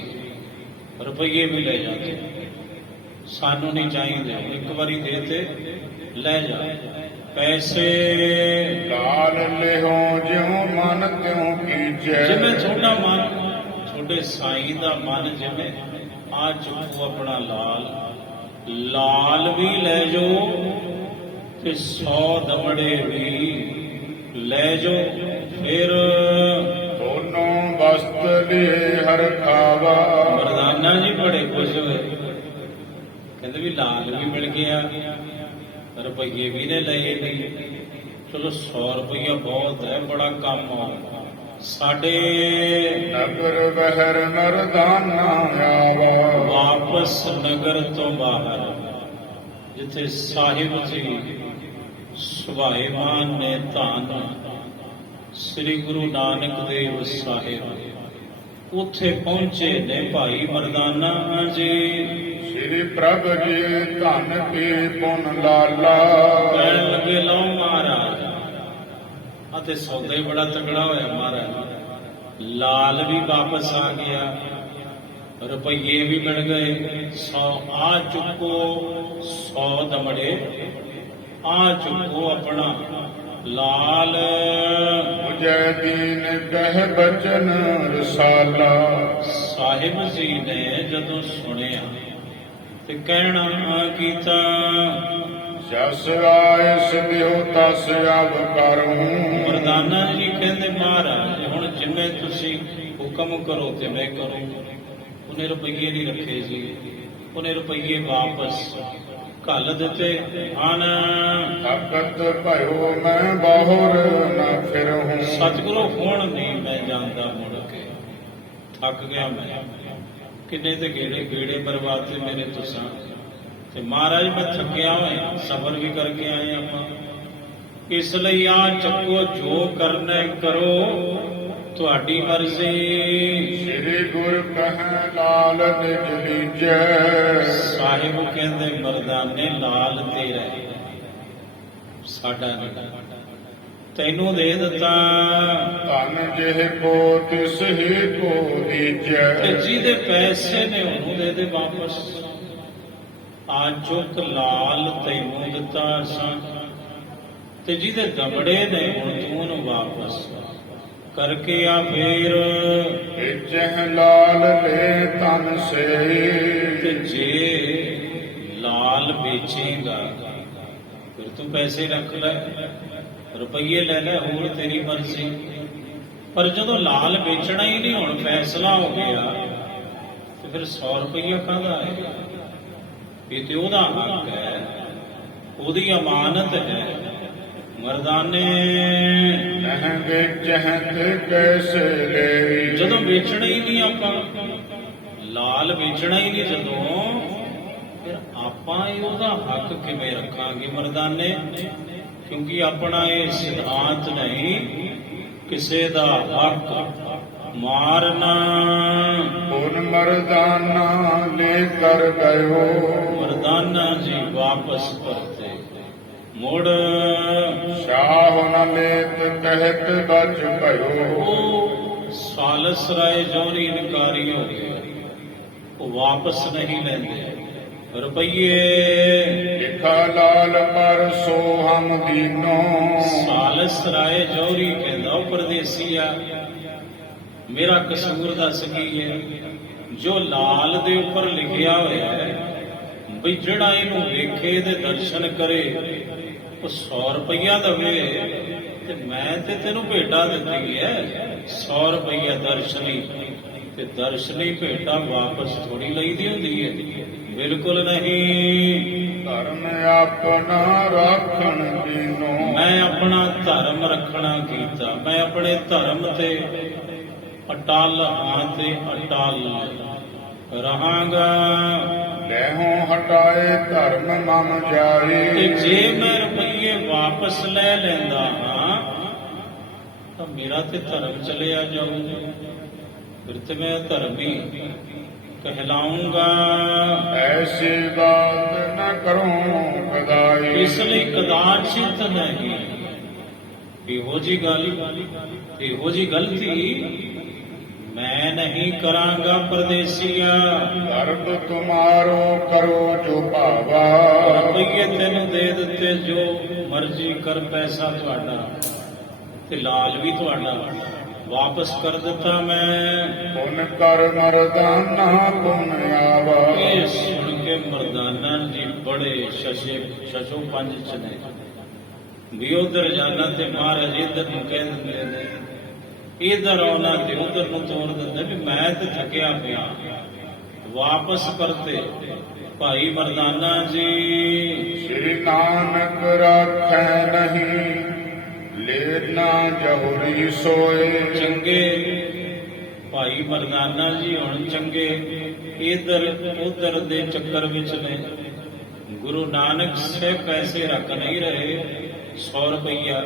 ਰੁਪਈਏ ਵੀ ਲੈ ਜਾਂਦੇ, ਸਾਨੂੰ ਨਹੀਂ ਚਾਹੀਦੇ, ਇੱਕ ਵਾਰੀ ਦੇ ਤੇ ਲੈ ਜਾ ਪੈਸੇ। ਲਾਲ ਲਿਓ ਜਿਉ ਮਨ ਤਿਉ ਕੀਜੈ, ਜਿਵੇਂ ਤੁਹਾਡਾ ਮਨ, ਤੁਹਾਡੇ ਸਾਈਂ ਦਾ ਮਨ ਜਿਵੇਂ, ਆ ਚੁੱਕੋ ਆਪਣਾ ਲਾਲ, ਲਾਲ ਵੀ ਲੈ ਜਾਓ ਤੇ 100 ਦਮੜੇ ਵੀ ਲੈ ਜਾਓ। ਫਿਰ ਦੋਨੋਂ ਵਸਤ ਲਿਏ ਹਰ ਖਾਵਾ, ਮਰਦਾਨਾ ਜੀ ਬੜੇ ਖੁਸ਼ ਹੋਏ, ਕਹਿੰਦੇ ਵੀ ਲਾਲ ਵੀ ਮਿਲ ਗਿਆ, ਰੁਪਈਏ ਵੀ ਨੇ ਲਏ ਨਹੀਂ, ਚਲੋ 100 ਰੁਪਈਆ ਬਹੁਤ ਹੈ, ਬੜਾ ਕੰਮ ਆ ਸਾਡੇ। ਨਗਰ ਬਹਿਰ ਮਰਦਾਨਾ ਆਵਾ, ਵਾਪਸ ਨਗਰ ਤੋਂ ਬਾਹਰ ਜਿੱਥੇ ਸਾਹਿਬ ਜੀ ਸੁਭਾਏਮਾਨ ਨੇ ਧੰਨ ਸ੍ਰੀ ਗੁਰੂ ਨਾਨਕ ਦੇਵ ਸਾਹਿਬ ਉੱਥੇ ਪਹੁੰਚੇ ਨੇ ਭਾਈ ਮਰਦਾਨਾ ਜੀ। ਸ੍ਰੀ ਪ੍ਰਭ ਜੀ ਧਨ ਕੀ ਪੁਨ ਲਾਲਾ। ਕਹਿਣ ਲੱਗੇ ਲਓ ਮਹਾਰਾਜ, ਅਤੇ ਸੌਦਾ ਹੀ ਬੜਾ ਤਕੜਾ ਹੋਇਆ ਮਹਾਰਾਜ। ਲਾਲ ਵੀ ਵਾਪਸ ਆ ਗਿਆ, ਰੁਪਈਏ ਵੀ ਮਿਲ ਗਏ। 100 ਆ ਚੁੱਕੋ, 100 ਦਮੜੇ ਆ ਚੁੱਕੋ ਆਪਣਾ ਲਾਲ। ਮੁਝੈ ਦੀਨ ਕਹਿ ਬਚਨ ਰਸਾਲਾ। ਸਾਹਿਬ ਜੀ ਨੇ ਜਦੋਂ ਸੁਣਿਆ ਤੇ ਕਹਿਣਾ ਕੀਤਾ, ਜਸ ਆਇਸ ਦਿਓ ਤਸ ਅਵ ਕਰੂੰ। ਮਰਦਾਨਾ ਜੀ ਕਹਿੰਦੇ ਮਹਾਰਾਜ ਹੁਣ ਜਿਵੇਂ ਤੁਸੀਂ ਹੁਕਮ ਕਰੋ ਤੇ ਮੈਂ ਕਰੂੰ। ਉਹਨੇ ਰੁਪਈਏ ਨਹੀਂ ਰੱਖੇ ਜੀ, ਉਹਨੇ ਰੁਪਈਏ ਵਾਪਸ ਘੱਲ ਦਿੱਤੇ ਹਨ। ਤਾਕਤ ਭਇਓ ਮੈਂ ਬਾਹੁਰ ਨ ਫਿਰਹੂੰ। ਸਤਿਗੁਰੂ ਹੁਣ ਨਹੀਂ ਮੈਂ ਜਾਂਦਾ ਮੁੜ ਕੇ, ਥੱਕ ਗਿਆ ਮੈਂ। ਕਿੰਨੇ ਤੇ ਗੇੜੇ ਬਰਬਾਦ ਮੇਰੇ ਤੁਸਾਂ ਤੇ ਮਹਾਰਾਜ ਮੈਂ ਥੱਕਿਆ ਹੋਇਆ, ਸਫ਼ਰ ਵੀ ਕਰਕੇ ਆਏ ਆਪਾਂ। ਇਸ ਲਈ ਆ ਚੱਕੋ ਜੋ ਕਰਨਾ ਕਰੋ, ਤੁਹਾਡੀ ਮਰਜ਼ੀ। ਸ੍ਰੀ ਗੁਰ ਕਹਿ ਲਾਲ ਨਿਜ ਲੀਜੈ। ਸਾਹਿਬ ਕਹਿੰਦੇ ਮਰਦਾਨੇ ਲਾਲ ਤੇਰਾ ਸਾਡਾ ਨਹੀਂ, ਤੈਨੂੰ ਦੇ ਦਿੱਤਾ। ਧਨ ਜਿਹ ਕੋ ਤਿਸ ਹੀ ਕੋ ਤੇ ਦੀਜੈ। ਜਿਹਦੇ ਪੈਸੇ ਨੇ ਉਹਨੂੰ ਦੇ ਦੇ ਵਾਪਸ। ਆ ਚੁੱਕ ਲਾਲ ਤੈਨੂੰ ਦਿੱਤਾ ਅਸਾਂ, ਤੇ ਜਿਹਦੇ ਦਮੜੇ ਨੇ ਹੁਣ ਤੂੰ ਉਹਨੂੰ ਵਾਪਸ ਕਰਕੇ ਆ ਫੇਰ। ਇਚਹਿ ਲਾਲ ਲੈ ਤਨ ਸੇ। ਤੇ ਜੇ ਲਾਲ ਵੇਚੇਗਾ ਫਿਰ ਤੂੰ ਪੈਸੇ ਰੱਖ ਲੈ, ਰੁਪਈਏ ਲੈ ਲੈ, ਹੋਰ ਤੇਰੀ ਮਰਜ਼ੀ। ਪਰ ਜਦੋਂ ਲਾਲ ਵੇਚਣਾ ਹੀ ਨਹੀਂ, ਹੁਣ ਫੈਸਲਾ ਹੋ ਗਿਆ, ਤੇ ਫਿਰ 100 ਰੁਪਈਆ ਕਾਹਦਾ ਹੈ? ਇਹ ਤੇ ਉਹਦਾ ਹੱਕ ਹੈ, ਉਹਦੀ ਅਮਾਨਤ ਹੈ। ਮਰਦਾਨੇ ਨਹਿ ਵੇਚਹਿ ਕੈਸੇ ਲੈ। ਜਦੋਂ ਵੇਚਣਾ ਹੀ ਨਹੀਂ ਆਪਾਂ, ਲਾਲ ਵੇਚਣਾ ਹੀ ਨਹੀਂ ਜਦੋਂ, ਫਿਰ ਆਪਾਂ ਇਹ ਉਹਦਾ ਹੱਕ ਕਿਵੇਂ ਰੱਖਾਂਗੇ ਮਰਦਾਨੇ? ਕਿਉਂਕਿ ਆਪਣਾ ਇਹ ਸਿਧਾਂਤ ਨਹੀਂ ਕਿਸੇ ਦਾ ਹੱਕ ਮਾਰਨਾ। ਪੁਨ ਮਰਦਾਨਾ ਲੈ ਕਰ ਗਇਓ। ਮਰਦਾਨਾ ਜੀ ਵਾਪਸ ਪਰਤੇ ਮੁੜ। ਸ਼ਾਹ ਨ ਲੇਤ ਕਹਿਤ ਬਚ ਭਇਓ। ਉਹ ਸਾਲਸ ਰਾਏ ਜੌਹਰੀ ਇਨਕਾਰੀ ਹੋ ਗਏ, ਉਹ ਵਾਪਸ ਨਹੀਂ ਲੈਂਦੇ ਰੁਪਈਏ। ਲਿਖਾ ਲਾਲ ਪਰ ਸੋ ਹਮ ਦੀਨੋ। ਸਾਲਸ ਰਾਏ ਜੌਹਰੀ ਕਹਿੰਦਾ ਉਹ ਪਰਦੇਸੀਆ, ਮੇਰਾ ਕਸੂਰ ਦੱਸ ਕੀ ਹੈ? ਜੋ ਲਾਲ ਦੇ ਉੱਪਰ ਲਿਖਿਆ ਹੋਇਆ ਹੈ ਵੀ ਜਿਹੜਾ ਇਹਨੂੰ ਵੇਖੇ ਤੇ ਦਰਸ਼ਨ ਕਰੇ ਉਹ 100 ਰੁਪਈਆ ਦਵੇ, ਤੇ ਮੈਂ ਤੇ ਤੈਨੂੰ ਭੇਟਾ ਦਿੱਤੀ ਹੈ 100 ਰੁਪਈਆ ਦਰਸ਼ਨੀ, ਤੇ ਦਰਸ਼ਨੀ ਭੇਟਾ ਵਾਪਸ ਥੋੜੀ ਲਈਦੀ ਹੁੰਦੀ ਹੈ। ਬਿਲਕੁਲ ਨਹੀਂ। ਧਰਮ ਆਪਣਾ ਰਾਖਣ ਦੀਨੋ। ਮੈਂ ਆਪਣਾ ਧਰਮ ਰੱਖਣਾ ਕੀਤਾ, ਮੈਂ ਆਪਣੇ ਧਰਮ ਤੇ ਅਟਲ ਹਾਂ ਤੇ ਅਟਲ ਰਹਾਂਗਾ। ਲੈਹੋਂ ਹਟਾਏ ਧਰਮ ਮਮ ਤੇ ਜਾਈ। ਜੇ ਮੈਂ ਰੁਪਈਏ ਵਾਪਸ ਲੈ ਲੈਂਦਾ ਹਾਂ ਤਾਂ ਮੇਰਾ ਤੇ ਧਰਮ ਚਲਿਆ ਜਾਊ, ਫਿਰ ਤੇ ਮੈਂ ਧਰਮੀ ਕਹਿਲਾਉਂਗਾ। ਐਸੀ ਬਾਤ ਨ ਕਰੂੰ ਕਦਾਈ। ਇਸ ਲਈ ਕਦਾਚਿਤ ਨਹੀਂ, ਇਹੋ ਜੀ ਗੱਲ, ਇਹੋ ਜੀ ਗਲਤੀ ਮੈਂ ਨਹੀਂ ਕਰਾਂਗਾ ਪਰਦੇਸੀਆ। ਗਰਬ ਤੁਮਾਰੋ ਕਰੋ ਜੋ ਭਾਵਾ। ਰੁਪਈਏ ਤੈਨੂੰ ਦੇ ਦਿੱਤੇ, ਜੋ ਮਰਜ਼ੀ ਕਰ, ਪੈਸਾ ਤੁਹਾਡਾ ਤੇ ਲਾਲ ਵੀ ਤੁਹਾਡਾ, ਵਾਪਸ ਕਰ ਦਿੱਤਾ ਮੈਂ। ਪੁਨ ਕਰ ਮਰਦਾਨਾ ਪੁਨ ਆਵਾ। ਇਹ ਸੁਣ ਕੇ ਮਰਦਾਨਾ ਜੀ ਬੜੇ ਸ਼ਸ਼ੋ ਪੰਜ ਚ ਨੇ ਵੀ ਉਧਰ ਜਾਣਾ ਤੇ ਮਹਾਰਾਜ ਇੱਧਰ ਨੂੰ ਕਹਿ ਦਿੰਦੇ ਨੇ, ਇਧਰ ਆਉਣਾ ਤੇ ਉਧਰ ਨੂੰ ਤੋੜ ਦਿੰਦੇ ਵੀ ਮੈਂ ਤੇ ਥੱਕਿਆ ਪਿਆ। ਵਾਪਸ ਕਰਤੇ ਭਾਈ ਮਰਦਾਨਾ ਜੀ। ਸ੍ਰੀ ਨਾਨਕ ਰਾਖੈ ਨਹੀਂ ਲੇਨਾ ਜਹੁਰੀ ਸੋਏ। ਚੰਗੇ ਭਾਈ ਮਰਦਾਨਾ ਜੀ ਹੁਣ ਚੰਗੇ ਇਧਰ ਉਧਰ ਦੇ ਚੱਕਰ ਵਿੱਚ ਨੇ, ਗੁਰੂ ਨਾਨਕ ਸਾਹਿਬ ਪੈਸੇ ਰੱਖ ਨਹੀਂ ਰਹੇ 100 ਰੁਪਈਆ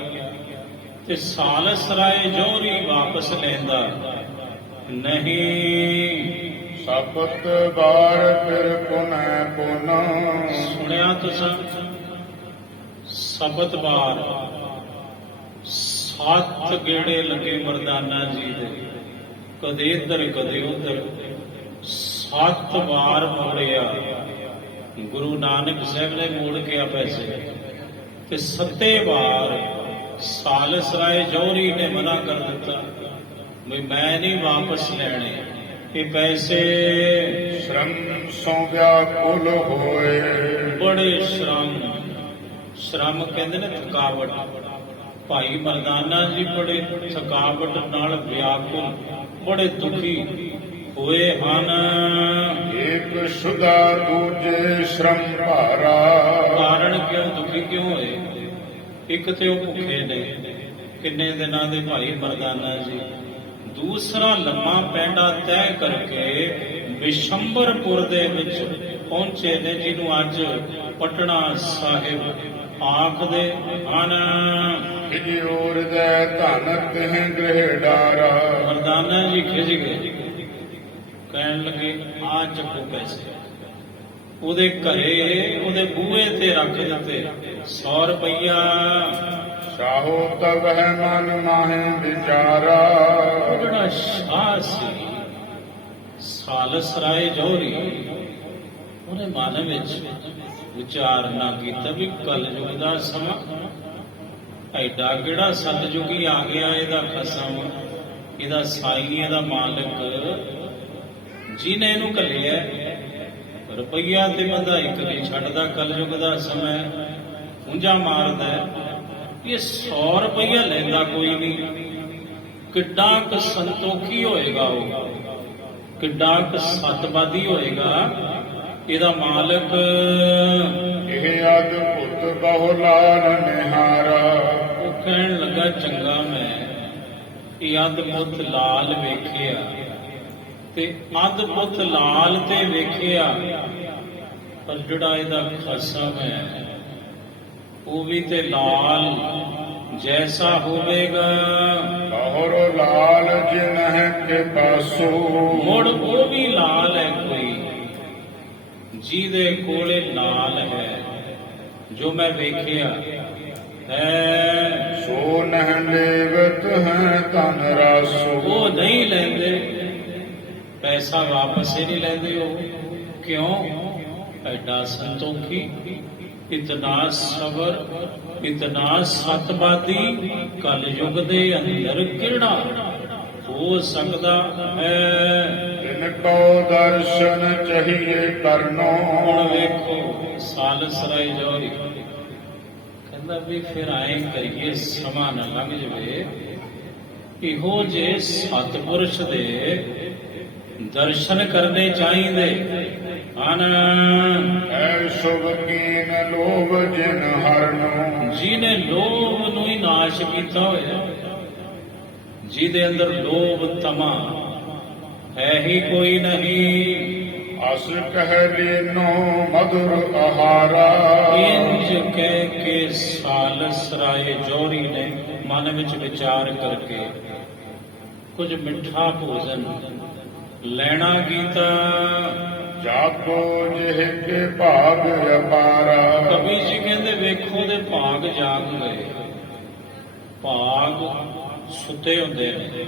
ਤੇ ਸਾਲਸ ਰਾਏ ਜੋਹਰੀ ਵਾਪਸ ਲੈਂਦਾ ਨਹੀਂ। ਸਬਤ ਬਾਰ ਫਿਰ ਪੁਨੈ ਪੁਨ। ਸੁਣਿਆ ਤੁਸੀਂ ਸਬਤ ਬਾਰ 7 ਗੇੜੇ ਲੱਗੇ ਮਰਦਾਨਾ ਜੀ ਦੇ, ਕਦੇ ਇੱਧਰ ਕਦੇ ਉੱਧਰ 7 ਵਾਰ ਮੋੜਿਆ। ਗੁਰੂ ਨਾਨਕ ਸਾਹਿਬ ਨੇ ਮੋੜ ਕੇ ਆ ਪੈਸੇ ਤੇ 7 ਵਾਰ ਸਾਲਸ ਰਾਏ ਜੋਹਰੀ ਨੇ ਮਨਾ ਕਰ ਦਿੱਤਾ ਵੀ ਮੈਂ ਨਹੀਂ ਵਾਪਸ ਲੈਣੇ ਇਹ ਪੈਸੇ। ਸ਼ਰਮ ਸੋ ਵਿਆਕੁਲ ਹੋਏ। ਬੜੇ ਸ਼ਰਮ ਕਹਿੰਦੇ ਨੇ ਥਕਾਵਟ। ਭਾਈ ਮਰਦਾਨਾ ਜੀ ਬੜੇ ਥਕਾਵਟ ਨਾਲ ਵਿਆਕੁਲ, ਬੜੇ ਦੁਖੀ ਹੋਏ ਹਨ। ਇੱਕ ਸੁਦਾ ਦੂਜੇ ਸ਼ਰਮ ਭਾਰਾ। ਕਾਰਨ ਕਿਉਂ ਦੁਖੀ ਕਿਉਂ ਹੋਏ? ਇੱਕ ਤੇ ਉਹ ਭੁੱਖੇ ਨੇ ਕਿੰਨੇ ਦਿਨਾਂ ਦੇ ਭਾਈ ਮਰਦਾਨਾ ਜੀ, ਦੂਸਰਾ ਲੰਮਾ ਪੈਂਡਾ ਤੈਅ ਕਰਕੇ ਬਿਸ਼ੰਬਰਪੁਰ ਦੇ ਵਿੱਚ ਪਹੁੰਚੇ ਨੇ, ਜਿਹਨੂੰ ਅੱਜ ਪਟਨਾ ਸਾਹਿਬ ਆਖਦੇ ਹਨ। ਖਿਜੋਰ ਦੇ ਧਨ ਤਿਹ ਗ੍ਰਹਿ ਡਾਰਾ। ਮਰਦਾਨਾ ਜੀ ਖਿਜ ਗਏ, ਕਹਿਣ ਲੱਗੇ ਆ ਚੱਕੋ ਪੈਸੇ। ਉਹਦੇ ਘਰੇ ਉਹਦੇ ਬੂਹੇ ਤੇ ਰੱਖ ਦਿੱਤੇ 100 ਰੁਪਈਆ। ਸਾਹੋ ਤਬ ਹੈ ਮਨ ਮਾਹੇ ਵਿਚਾਰਾ। ਉਹ ਜਿਹੜਾ ਸ਼ਾਹ ਸੀ ਸਾਲਸ ਰਾਏ ਜੋਹਰੀ, ਉਹਨੇ ਮਨ ਵਿੱਚ ਵਿਚਾਰ ਨਾ ਕੀਤਾ ਵੀ ਕਲਯੁਗ ਦਾ ਸਮਾਂ ਐਡਾ ਕਿਹੜਾ ਸਤਜੁਗੀ ਆ ਗਿਆ, ਇਹਦਾ ਖਸਮ, ਇਹਦਾ ਸਾਈ, ਇਹਦਾ ਮਾਲਕ ਜਿਹਨੇ ਇਹਨੂੰ ਘੱਲਿਆ। ਰੁਪਈਆ ਤੇ ਬੰਦਾ ਇੱਕ ਨਹੀਂ ਛੱਡਦਾ, ਕਲਯੁਗ ਦਾ ਸਮਾਂ ਉਂਝਾ ਮਾਰਦਾ। ਇਹ 100 ਰੁਪਈਆ ਲੈਂਦਾ ਕੋਈ ਨਹੀਂ। ਕਿੱਡਾ ਕੁ ਸੰਤੋਖੀ ਹੋਏਗਾ ਉਹ, ਕਿੱਡਾ ਕੁ ਸਤਵਾਦੀ ਹੋਏਗਾ ਇਹਦਾ ਮਾਲਕ। ਇਹ ਅਦਭੁਤ ਬਹੁ ਲਾਲ ਨਿਹਾਰਾ। ਉਹ ਕਹਿਣ ਲੱਗਾ ਚੰਗਾ ਮੈਂ ਇਹ ਅਦਭੁਤ ਲਾਲ ਵੇਖਿਆ ਤੇ ਅਦਭੁਤ ਲਾਲ ਤੇ ਵੇਖਿਆ, ਪਰ ਜਿਹੜਾ ਇਹਦਾ ਖਸਮ ਹੈ ਉਹ ਵੀ ਤੇ ਲਾਲ ਜੈਸਾ ਹੋਵੇਗਾ। ਬਹੁਰੋ ਲਾਲ ਜਿਨਹਿ ਕੇ ਪਾਸੋ। ਮੁੜ ਉਹ ਵੀ ਲਾਲ ਹੈ ਕੋਈ ਜਿਹਦੇ ਕੋਲੇ ਲਾਲ ਹੈ, ਜੋ ਮੈਂ ਵੇਖਿਆ ਹੈ। ਸੋ ਨਹਿ ਲੇਵਤ ਹੈ ਧਨ ਰਾਸੋ। ਉਹ ਨਹੀਂ ਲੈਂਦੇ ਪੈਸਾ, ਵਾਪਸ ਹੀ ਨਹੀਂ ਲੈਂਦੇ ਉਹ। ਕਿਉਂ? ਐਡਾ ਸੰਤੋਖੀ, ਇਤਨਾ ਸਬਰ, ਇਤਨਾ ਸਤਵਾਦੀ ਕਲਯੁਗ ਦੇ ਅੰਦਰ ਕਿਹੜਾ ਹੋ ਸਕਦਾ ਹੈ? ਤਿਨ ਕੋ ਦਰਸ਼ਨ ਚਾਹੀਏ ਕਰਨੋ। ਹੁਣ ਵੇਖੋ ਸਾਲਸ ਰਾਏ ਜੋਹਰੀ ਕਹਿੰਦਾ ਵੀ ਫਿਰ ਆਏ ਕਰੀਏ, ਸਮਾਂ ਨਾ ਲੰਘ ਜਵੇ, ਇਹੋ ਜੇ ਸਤਿਪੁਰਸ਼ ਦੇ ਦਰਸ਼ਨ ਕਰਨੇ ਚਾਹੀਦੇ ਹਨ। ਐ ਸ਼ੁਭ ਕੀਨ ਲੋਭ ਜਿਨ ਹਰਨੋ। ਜਿਹਨੇ ਲੋਭ ਨੂੰ ਹੀ ਨਾਸ਼ ਕੀਤਾ ਹੋਇਆ, ਜਿਹਦੇ ਅੰਦਰ ਲੋਭ ਤਮਾ ਹੈ ਹੀ ਕੋਈ ਨਹੀਂ। ਅਸ ਕਹਿ ਲੀਨੋ ਮధుਰ ਆਹਾਰਾ। ਇੰਜ ਕਹਿ ਕੇ ਸਾਲਸ ਰਾਏ ਜੋਹਰੀ ਨੇ ਮਨ ਵਿੱਚ ਵਿਚਾਰ ਕਰਕੇ ਕੁਝ ਮਿੱਠਾ ਭੋਜਨ ਲੈਣਾ ਕੀਤਾ। ਜਾਗੋ ਜਿਹ ਕੇ ਭਾਗ ਅਪਾਰਾ। ਕਬੀਰ ਜੀ ਕਹਿੰਦੇ ਵੇਖੋ ਦੇ ਭਾਗ ਜਾਗ ਗਏ। ਭਾਗ ਸੁੱਤੇ ਹੁੰਦੇ ਨੇ,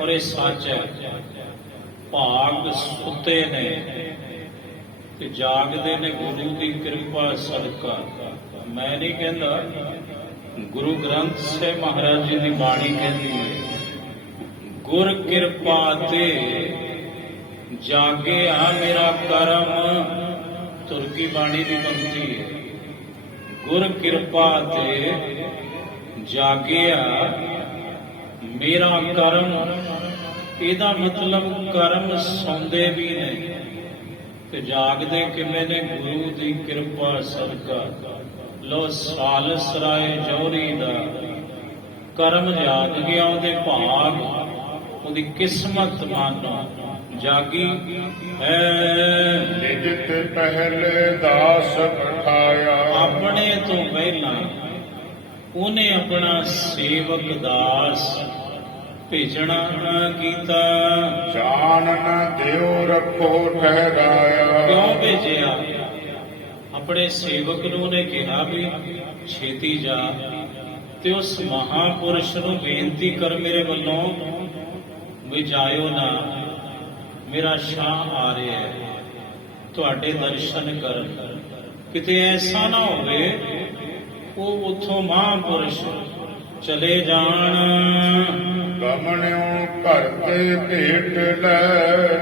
ਔਰ ਇਹ ਸੱਚ ਹੈ, ਭਾਗ ਸੁੱਤੇ ਨੇ ਤੇ ਜਾਗਦੇ ਨੇ ਗੁਰੂ ਦੀ ਕਿਰਪਾ ਸਦਕਾ। ਮੈਂ ਨਹੀਂ ਕਹਿੰਦਾ, ਗੁਰੂ ਗ੍ਰੰਥ ਸਾਹਿਬ ਮਹਾਰਾਜ ਜੀ ਦੀ ਬਾਣੀ ਕਹਿੰਦੀ ਹੈ, ਗੁਰ ਕਿਰਪਾ ਤੇ ਜਾਗੇ ਆ ਮੇਰਾ ਕਰਮ। ਤੁਰਕੀ ਬਾਣੀ ਦੀ ਪੰਕਤੀ ਹੈ, ਗੁਰ ਕਿਰਪਾ ਤੇ ਜਾਗਿਆ ਮੇਰਾ ਕਰਮ। ਇਹਦਾ ਮਤਲਬ ਕਰਮ ਸੌਂਦੇ ਵੀ ਨੇ ਤੇ ਜਾਗਦੇ ਕਿਵੇਂ ਨੇ? ਗੁਰੂ ਦੀ ਕਿਰਪਾ ਸਦਕਾ। ਲੋ ਸਾਲਸ ਰਾਏ ਜੋਹਰੀ ਦਾ ਕਰਮ ਜਾਗ ਗਿਆ, ਉਹਦੇ ਭਾਗ, ਉਹਦੀ ਕਿਸਮਤ ਮਾਨੋ ਜਾਗੀ ਹੈ। ਨਿਜ ਤੇ ਪਹਿਲੇ ਦਾਸ ਪਠਾਇਆ, ਆਪਣੇ ਤੋਂ ਪਹਿਲਾਂ ਉਹਨੇ ਆਪਣਾ ਸੇਵਕ ਦਾਸ ਭੇਜਣਾ ਕੀਤਾ। ਜਾਨ ਨ ਦਿਓ ਰੱਖੋ ਠਹਿਰਾਇਆ, ਕਿਉਂ ਭੇਜਿਆ? ਆਪਣੇ ਸੇਵਕ ਨੂੰ ਉਹਨੇ ਕਿਹਾ ਵੀ ਛੇਤੀ ਜਾ ਤੇ ਉਸ ਮਹਾਪੁਰਸ਼ ਨੂੰ ਬੇਨਤੀ ਕਰ ਮੇਰੇ ਵੱਲੋਂ ਵੀ ਜਾਇਓ ਨਾ, ਮੇਰਾ ਸ਼ਾਹ ਆ ਰਿਹਾ ਹੈ ਤੁਹਾਡੇ ਦਰਸ਼ਨ ਕਰਨ। ਕਿਤੇ ਐਸਾ ਨਾ ਹੋਵੇ ਉਹ ਉਥੋਂ ਮਹਾਪੁਰਸ਼ ਚਲੇ ਜਾਣ। ਗਮਣਿਓ ਘਰ ਤੇ ਭੇਟ ਲੈ,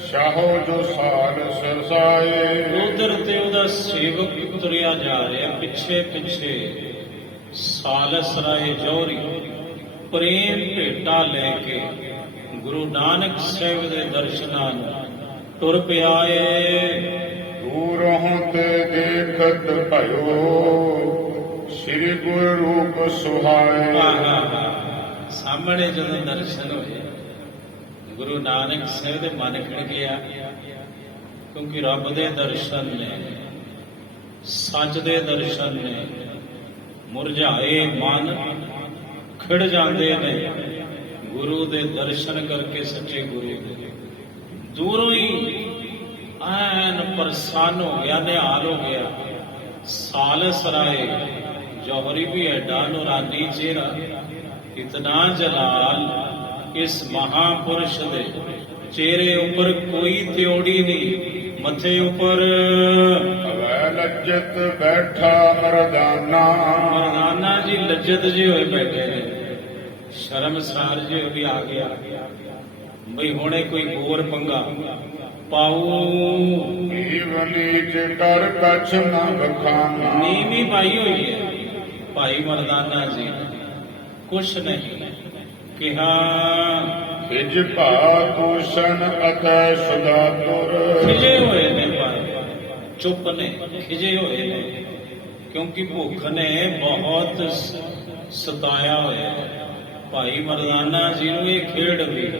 ਸ਼ਾਹੋ ਜੋ ਸਾਲ ਸਰਸਾਏ। ਉਧਰ ਤੇ ਉਹਦਾ ਸੇਵਕ ਤੁਰਿਆ ਜਾ ਰਿਹਾ ਪਿੱਛੇ ਪਿੱਛੇ, ਸਾਲਸ ਰਾਏ ਜੌਹਰੀ ਪ੍ਰੇਮ ਭੇਟਾ ਲੈ ਕੇ ਗੁਰੂ ਨਾਨਕ ਸਾਹਿਬ ਦੇ ਦਰਸ਼ਨਾਂ ਨੂੰ ਟੁਰ ਪਿਆ ਏ। ਦੂਰੋਂ ਤੇ ਦੇਖਤ ਭਇਓ, ਸ੍ਰੀ ਗੁਰੂ ਰੂਪ ਸੁਹਾਏ। ਸਾਹਮਣੇ ਜਦੋਂ ਦਰਸ਼ਨ ਹੋਏ ਗੁਰੂ ਨਾਨਕ ਸਾਹਿਬ ਦੇ ਮਨ ਖਿੜ ਗਿਆ, ਕਿਉਂਕਿ ਰੱਬ ਦੇ ਦਰਸ਼ਨ ਨੇ, ਸੱਚ ਦੇ ਦਰਸ਼ਨ ਨੇ। ਮੁਰਝਾਏ ਮਨ ਖਿੜ ਜਾਂਦੇ ਨੇ ਗੁਰੂ ਦੇ ਦਰਸ਼ਨ ਕਰਕੇ, ਸੱਚੇ ਗੁਰੂ ਦੇ। ਦੂਰੋਂ ਹੀ ਐਨ ਪ੍ਰਸੰਨ ਹੋ ਗਿਆ, ਨਿਹਾਲ ਹੋ ਗਿਆ। ਸਾਲਸ ਰਾਏ ਜੌਹਰੀ ਵੀ ਐਡਾ ਨੂਰਾਨੀ ਚਿਹਰਾ, ਇਤਨਾ ਜਲਾਲ ਇਸ ਮਹਾਪੁਰਸ਼ ਦੇ ਚਿਹਰੇ ਉੱਪਰ ਕੋਈ ਤਿਉੜੀ ਨਹੀਂ, ਮੱਥੇ ਉੱਪਰ ਅਵੈ ਲੱਜਤ ਬੈਠਾ ਮਰਦਾਨਾ। ਮਰਦਾਨਾ ਜੀ ਲੱਜਤ ਜੀ ਹੋਏ ਬੈਠੇ ਨੇ, ਸ਼ਰਮਸਾਰ ਜੀ ਵੀ ਆ ਗਿਆ ਬਈ ਹੁਣੇ ਕੋਈ ਹੋਰ ਪੰਗਾ ਪਾਉ। ਨੀਚ ਕਰ ਕਛ ਨ ਬਖਾਨਾ, ਨੀਵੀਂ ਪਾਈ ਹੋਈ ਹੈ ਭਾਈ ਮਰਦਾਨਾ ਜੀ, ਕੁਛ ਨਹੀਂ ਕਿਹਾ। ਖਿਜ ਭਾ ਦੂਸ਼ਣ ਅਤੈ ਸੁਦਾਤੁਰ, ਖਿਜੇ ਹੋਏ ਨੇ ਪਰ ਚੁੱਪ ਨੇ, ਖਿਜੇ ਹੋਏ ਨੇ ਕਿਉਂਕਿ ਭੁੱਖ ਨੇ ਬਹੁਤ ਸਤਾਇਆ ਹੋਇਆ। ਭਾਈ ਮਰਦਾਨਾ ਜੀ ਨੂੰ ਇਹ ਖੇਡ ਵੀ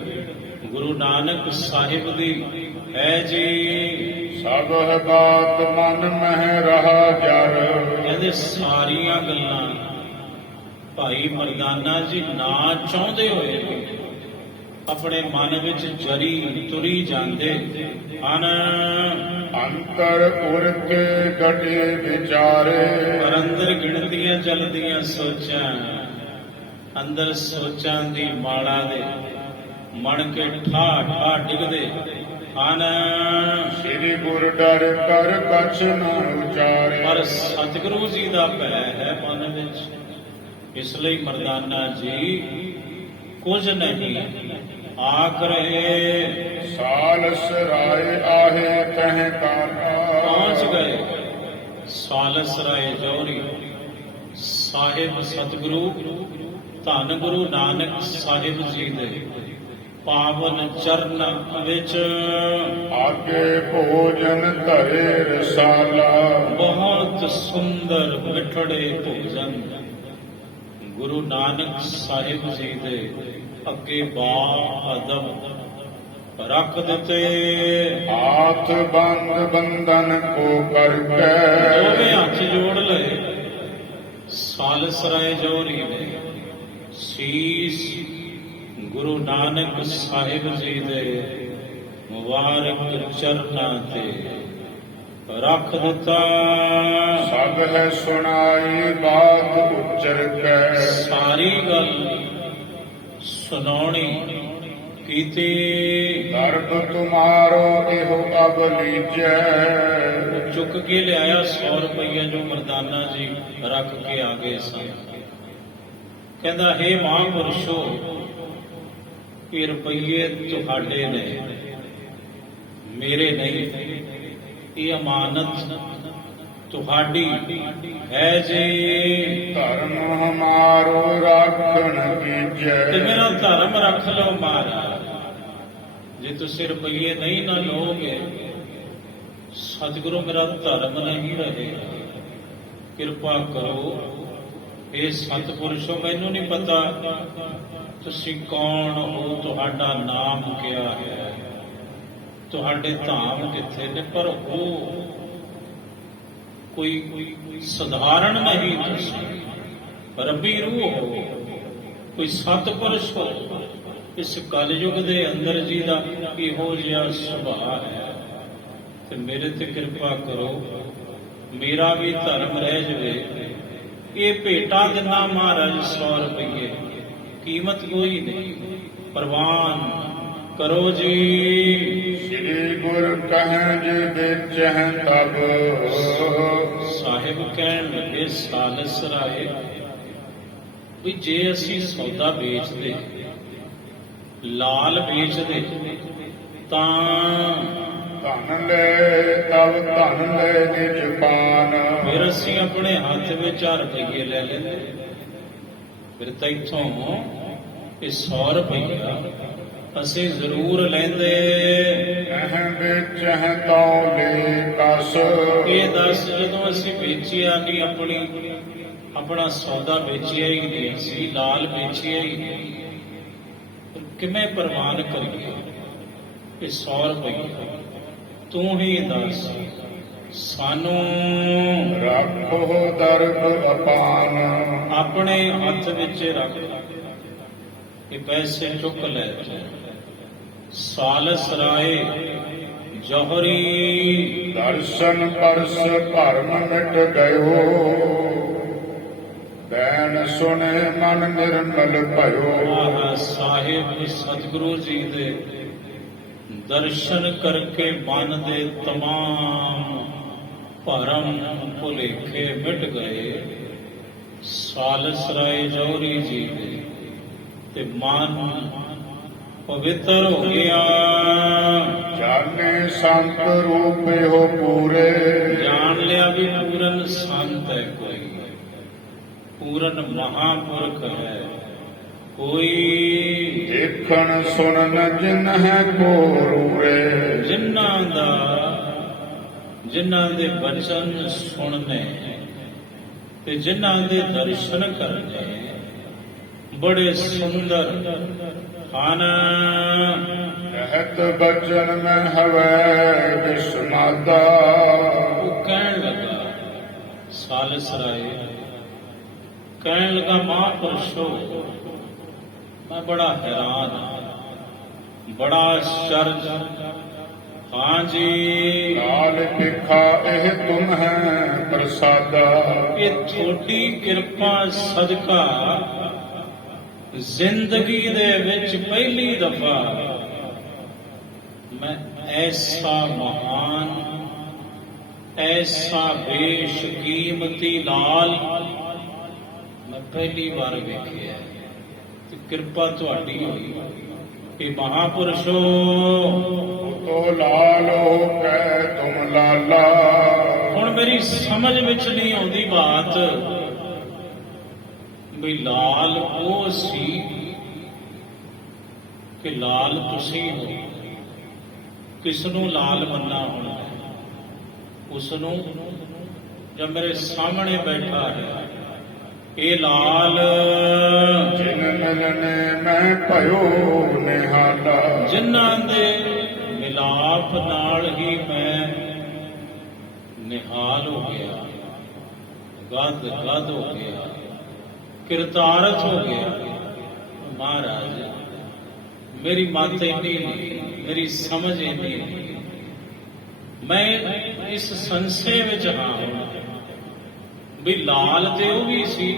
ਗੁਰੂ ਨਾਨਕ ਸਾਹਿਬ ਦੀ ਹੈ ਜੀ। ਸਭ ਬਾਤ ਮਨ ਮਹਿ ਰਹਾ ਜਰ, ਕਹਿੰਦੇ ਸਾਰੀਆਂ ਗੱਲਾਂ ਭਾਈ ਮਰਦਾਨਾ ਜੀ ਨਾ ਚਾਹੁੰਦੇ ਹੋਏ ਵੀ ਆਪਣੇ ਮਨ ਵਿੱਚ ਜਰੀ ਤੁਰੀ ਜਾਂਦੇ ਹਨ। ਅੰਤਰ ਉਰ ਕੇ ਗਟੇ ਵਿਚਾਰੇ, ਪਰ ਅੰਦਰ ਗਿਣਤੀਆਂ ਚੱਲਦੀਆਂ ਸੋਚਾਂ, ਅੰਦਰ ਸੋਚਾਂ ਦੀ ਮਾਲਾ ਦੇ ਮਣ ਕੇ ਠਾ ਠਾ ਡਿੱਗਦੇ ਹਨ। ਸ੍ਰੀ ਗੁਰ ਡਰ ਕਰ ਕਛ ਨ ਉਚਾਰੇ, ਪਰ ਸਤਿਗੁਰੂ ਜੀ ਦਾ ਭੈ ਹੈ ਮਨ ਵਿੱਚ, ਇਸ ਲਈ ਮਰਦਾਨਾ ਜੀ ਕੁਝ ਨਹੀਂ ਆਖ ਰਹੇ। ਸਾਲਸ ਰਾਏ ਆਹੇ ਕਹਿ ਕਾਰਾ, ਪਹੁੰਚ ਗਏ ਸਾਲਸ ਰਾਏ ਜੌਹਰੀ ਸਾਹਿਬ ਸਤਿਗੁਰੂ ਧੰਨ ਗੁਰੂ ਨਾਨਕ ਸਾਹਿਬ ਜੀ ਦੇ ਪਾਵਨ ਚਰਨ ਵਿੱਚ। ਆਗੇ ਭੋਜਨ ਧਰੇ ਰਸਾਲਾ, ਬਹੁਤ ਸੁੰਦਰ ਮਿੱਠੜੇ ਭੋਜਨ ਗੁਰੂ ਨਾਨਕ ਸਾਹਿਬ ਜੀ ਦੇ ਅੱਗੇ ਬਾਅਦ ਰੱਖ ਦਿੱਤੇ। ਹਾਥ ਬੰਦ ਬੰਧਨ ਕੋ ਕਰਕੇ, ਦੋਵੇਂ ਹੱਥ ਜੋੜ ਲਏ ਸਾਲਸ ਰਾਏ ਜੌਹਰੀ ਨੇ, ਸੀਸ ਗੁਰੂ ਨਾਨਕ ਸਾਹਿਬ ਜੀ ਦੇ ਮੁਬਾਰਕ ਚਰਨਾਂ ਤੇ ਰੱਖ ਦਿੱਤਾ। ਸਭ ਹੈ ਸੁਣਾਈ ਬਾਤ ਉਚਰ ਕੇ, ਸਾਰੀ ਗੱਲ ਸੁਣਾਉਣੀ ਕੀਤੀ। ਦਰਦ ਤੁਮਾਰੋ ਇਹੋ ਅਬ ਲੀਜੈ, ਚੁੱਕ ਕੇ ਲਿਆਇਆ 100 ਰੁਪਈਆ ਜੋ ਮਰਦਾਨਾ ਜੀ ਰੱਖ ਕੇ ਆ ਗਏ ਸਨ। ਕਹਿੰਦਾ ਹੇ ਮਹਾਂਪੁਰਸ਼ੋ, ਇਹ ਰੁਪਈਏ ਤੁਹਾਡੇ ਨੇ, ਮੇਰੇ ਨਹੀਂ। ਇਹ ਅਮਾਨਤ ਤੁਹਾਡੀ ਹੈ ਜੀ। ਧਰਮ ਹਮਾਰੋ ਰਾਖਣ ਤੇ ਕੀਜੈ, ਮੇਰਾ ਧਰਮ ਰੱਖ ਲਓ ਮਹਾਰਾਜ। ਜੇ ਤੁਸੀਂ ਰੁਪਈਏ ਨਹੀਂ ਨਾ ਲਓਗੇ, ਸਤਿਗੁਰੂ ਮੇਰਾ ਧਰਮ ਨਹੀਂ ਰਹੇਗਾ। ਕਿਰਪਾ ਕਰੋ। ਇਹ ਸਤਿਪੁਰਸ਼ੋ, ਮੈਨੂੰ ਨਹੀਂ ਪਤਾ ਤੁਸੀਂ ਕੌਣ ਹੋ, ਤੁਹਾਡਾ ਨਾਮ ਕਿਆ ਹੈ, ਤੁਹਾਡੇ ਧਾਮ ਕਿੱਥੇ ਨੇ, ਪਰ ਉਹ ਕੋਈ ਸਧਾਰਨ ਨਹੀਂ, ਤੁਸੀਂ ਰੱਬੀ ਰੂਹ ਹੋ, ਕੋਈ ਸਤਿਪੁਰਸ਼ ਹੋ। ਇਸ ਕਲਯੁਗ ਦੇ ਅੰਦਰ ਜੀ ਦਾ ਇਹੋ ਜਿਹਾ ਸੁਭਾਅ ਹੈ, ਤੇ ਮੇਰੇ ਤੇ ਕਿਰਪਾ ਕਰੋ, ਮੇਰਾ ਵੀ ਧਰਮ ਰਹਿ ਜਵੇ। ਇਹ ਭੇਟਾ ਦਿਨਾ ਮਹਾਰਾਜ 100 ਰੁਪਏ, ਕੀਮਤ ਕੋਈ ਨਹੀਂ, ਪ੍ਰਵਾਨ ਕਰੋ ਜੀ। ਸ੍ਰੀ ਗੁਰ ਕਹੈ ਜੇ ਵੇਚਹਿ ਤਬ, ਸਾਹਿਬ ਕਹਿਣ ਲੱਗੇ ਸਾਲਸ ਰਾਏ ਵੀ ਜੇ ਅਸੀਂ ਸੌਦਾ ਵੇਚਦੇ, ਲਾਲ ਵੇਚਦੇ, ਤਾਂ ਧਨ ਲੈ ਤਬ ਧਨ ਲੈ ਨਿਜ ਪਾਨ। ਫਿਰ ਅਸੀਂ ਆਪਣੇ ਹੱਥ ਵਿੱਚ 4 ਰੁਪਏ ਲੈ ਲੈਂਦੇ, ਫਿਰ ਤਾਂ ਇੱਥੋਂ ਇਹ 100 ਰੁਪਇਆ ਅਸੀਂ ਜ਼ਰੂਰ ਲੈਂਦੇ। ਕਹਿ ਵੇਚਹਿ ਤਉ ਲੈ ਕਸ। ਇਹ ਦੱਸ, ਜਦੋਂ ਅਸੀਂ ਵੇਚਿਆ ਨਹੀਂ, ਆਪਣਾ ਸੌਦਾ ਵੇਚਿਆ ਹੀ ਨਹੀਂ, ਅਸੀਂ ਲਾਲ ਵੇਚਿਆ ਹੀ ਨਹੀਂ, ਫਿਰ ਕਿਵੇਂ ਪ੍ਰਵਾਨ ਕਰੀਏ ਇਹ 100 ਰੁਪਏ? ਤੂੰ ਹੀ ਦੱਸ ਸਾਨੂੰ। ਰੱਖੋ ਦਰਬ ਅਪਾਨ। ਆਪਣੇ ਹੱਥ ਵਿੱਚ ਰੱਖ, ਇਹ ਪੈਸੇ ਚੁੱਕ ਲੈ। ਸਾਲਸ ਰਾਏ ਜੋਹਰੀ, ਦਰਸ਼ਨ ਪਰਸ ਭਰਮ ਮਿਟ ਗਇਓ। ਬੈਨ ਸੁਣੇ ਮਨ ਨਿਰਮਲ ਭਇਓ। ਆਹ ਸਾਹਿਬ ਸਤਿਗੁਰੂ ਜੀ ਦੇ ਦਰਸ਼ਨ ਕਰਕੇ ਮਨ ਦੇ ਤਮਾਮ ਭਰਮ ਭੁਲੇਖੇ ਮਿਟ ਗਏ। ਸਾਲਸ ਰਾਏ ਜੋਹਰੀ ਜੀ ਦੇ ਤੇ ਮਨ ਪਵਿੱਤਰ ਹੋ ਗਿਆ। ਜਾਣੇ ਸੰਤ ਰੂਪਿਓ ਪੂਰੇ। ਜਾਣ ਲਿਆ ਵੀ ਪੂਰਨ ਸੰਤ ਹੈ ਕੋਈ, ਪੂਰਨ ਮਹਾਪੁਰਖ ਹੈ ਕੋਈ। ਦੇਖਣ ਸੁਣਨ ਜਿਨ ਹੈ ਕੋ ਰੂਰੇ। ਜਿਨ੍ਹਾਂ ਦੇ ਬਚਨ ਸੁਣਨੇ ਤੇ ਜਿਨ੍ਹਾਂ ਦੇ ਦਰਸ਼ਨ ਕਰਨੇ ਬੜੇ ਸੁੰਦਰ ਹਨ। ਕਹਿਤ ਬਚਨ ਮੈਂ ਹਵੈ ਵਿਸਮਾਦਾ। ਉਹ ਕਹਿਣ ਲੱਗਾ, ਸਾਲਸ ਰਾਏ ਕਹਿਣ ਲੱਗਾ, ਮਹਾਂਪੁਰਸ਼ੋ ਮੈਂ ਬੜਾ ਹੈਰਾਨ ਹਾਂ, ਬੜਾ ਆਸ਼ਚਰਜ। ਹਾਂ ਜੀ, ਲਾਲ ਭਿਖਾ ਇਹ ਤੁਮ ਹੈ ਪ੍ਰਸਾਦਾ। ਇਹ ਤੁਹਾਡੀ ਕਿਰਪਾ ਸਦਕਾ ਜ਼ਿੰਦਗੀ ਦੇ ਵਿੱਚ ਪਹਿਲੀ ਦਫਾ ਮੈਂ ਐਸਾ ਮਹਾਨ, ਐਸਾ ਬੇਸ਼ਕੀਮਤੀ ਲਾਲ ਮੈਂ ਪਹਿਲੀ ਵਾਰ ਵੇਖਿਆ। ਤੇ ਕਿਰਪਾ ਤੁਹਾਡੀ ਹੋਈ ਕਿ ਮਹਾਪੁਰਸ਼ੋ ਤੋ ਲਾਲੋ ਕਹਿ ਤੁਮ ਲਾਲਾ। ਹੁਣ ਮੇਰੀ ਸਮਝ ਵਿੱਚ ਨਹੀਂ ਆਉਂਦੀ ਬਾਤ ਵੀ ਲਾਲ ਉਹ ਸੀ ਕਿ ਲਾਲ ਤੁਸੀਂ ਹੋ। ਕਿਸ ਨੂੰ ਲਾਲ ਮੰਨਣਾ ਹੋਣਾ? ਉਸ ਨੂੰ ਜਦ ਮੇਰੇ ਸਾਹਮਣੇ ਬੈਠਾ ਹੈ ਇਹ ਲਾਲ। ਜਿਨ ਮਿਲਨੇ ਮੈਂ ਭਇਓ ਨਿਹਾਲਾ। ਜਿਨ੍ਹਾਂ ਦੇ ਮਿਲਾਪ ਨਾਲ ਹੀ ਮੈਂ ਨਿਹਾਲ ਹੋ ਗਿਆ, ਗਦ ਹੋ ਗਿਆ, ਕਿਰਤਾਰਥ ਹੋ ਗਿਆ। ਮਹਾਰਾਜ ਮੇਰੀ ਮੱਤ ਇੰਨੀ ਨਹੀਂ, ਮੇਰੀ ਸਮਝ ਇੰਨੀ ਨਹੀਂ, ਮੈਂ ਇਸ ਸੰਸ਼ੇ ਵਿੱਚ ਹਾਂ ਵੀ ਲਾਲ ਤੇ ਉਹ ਵੀ ਸੀ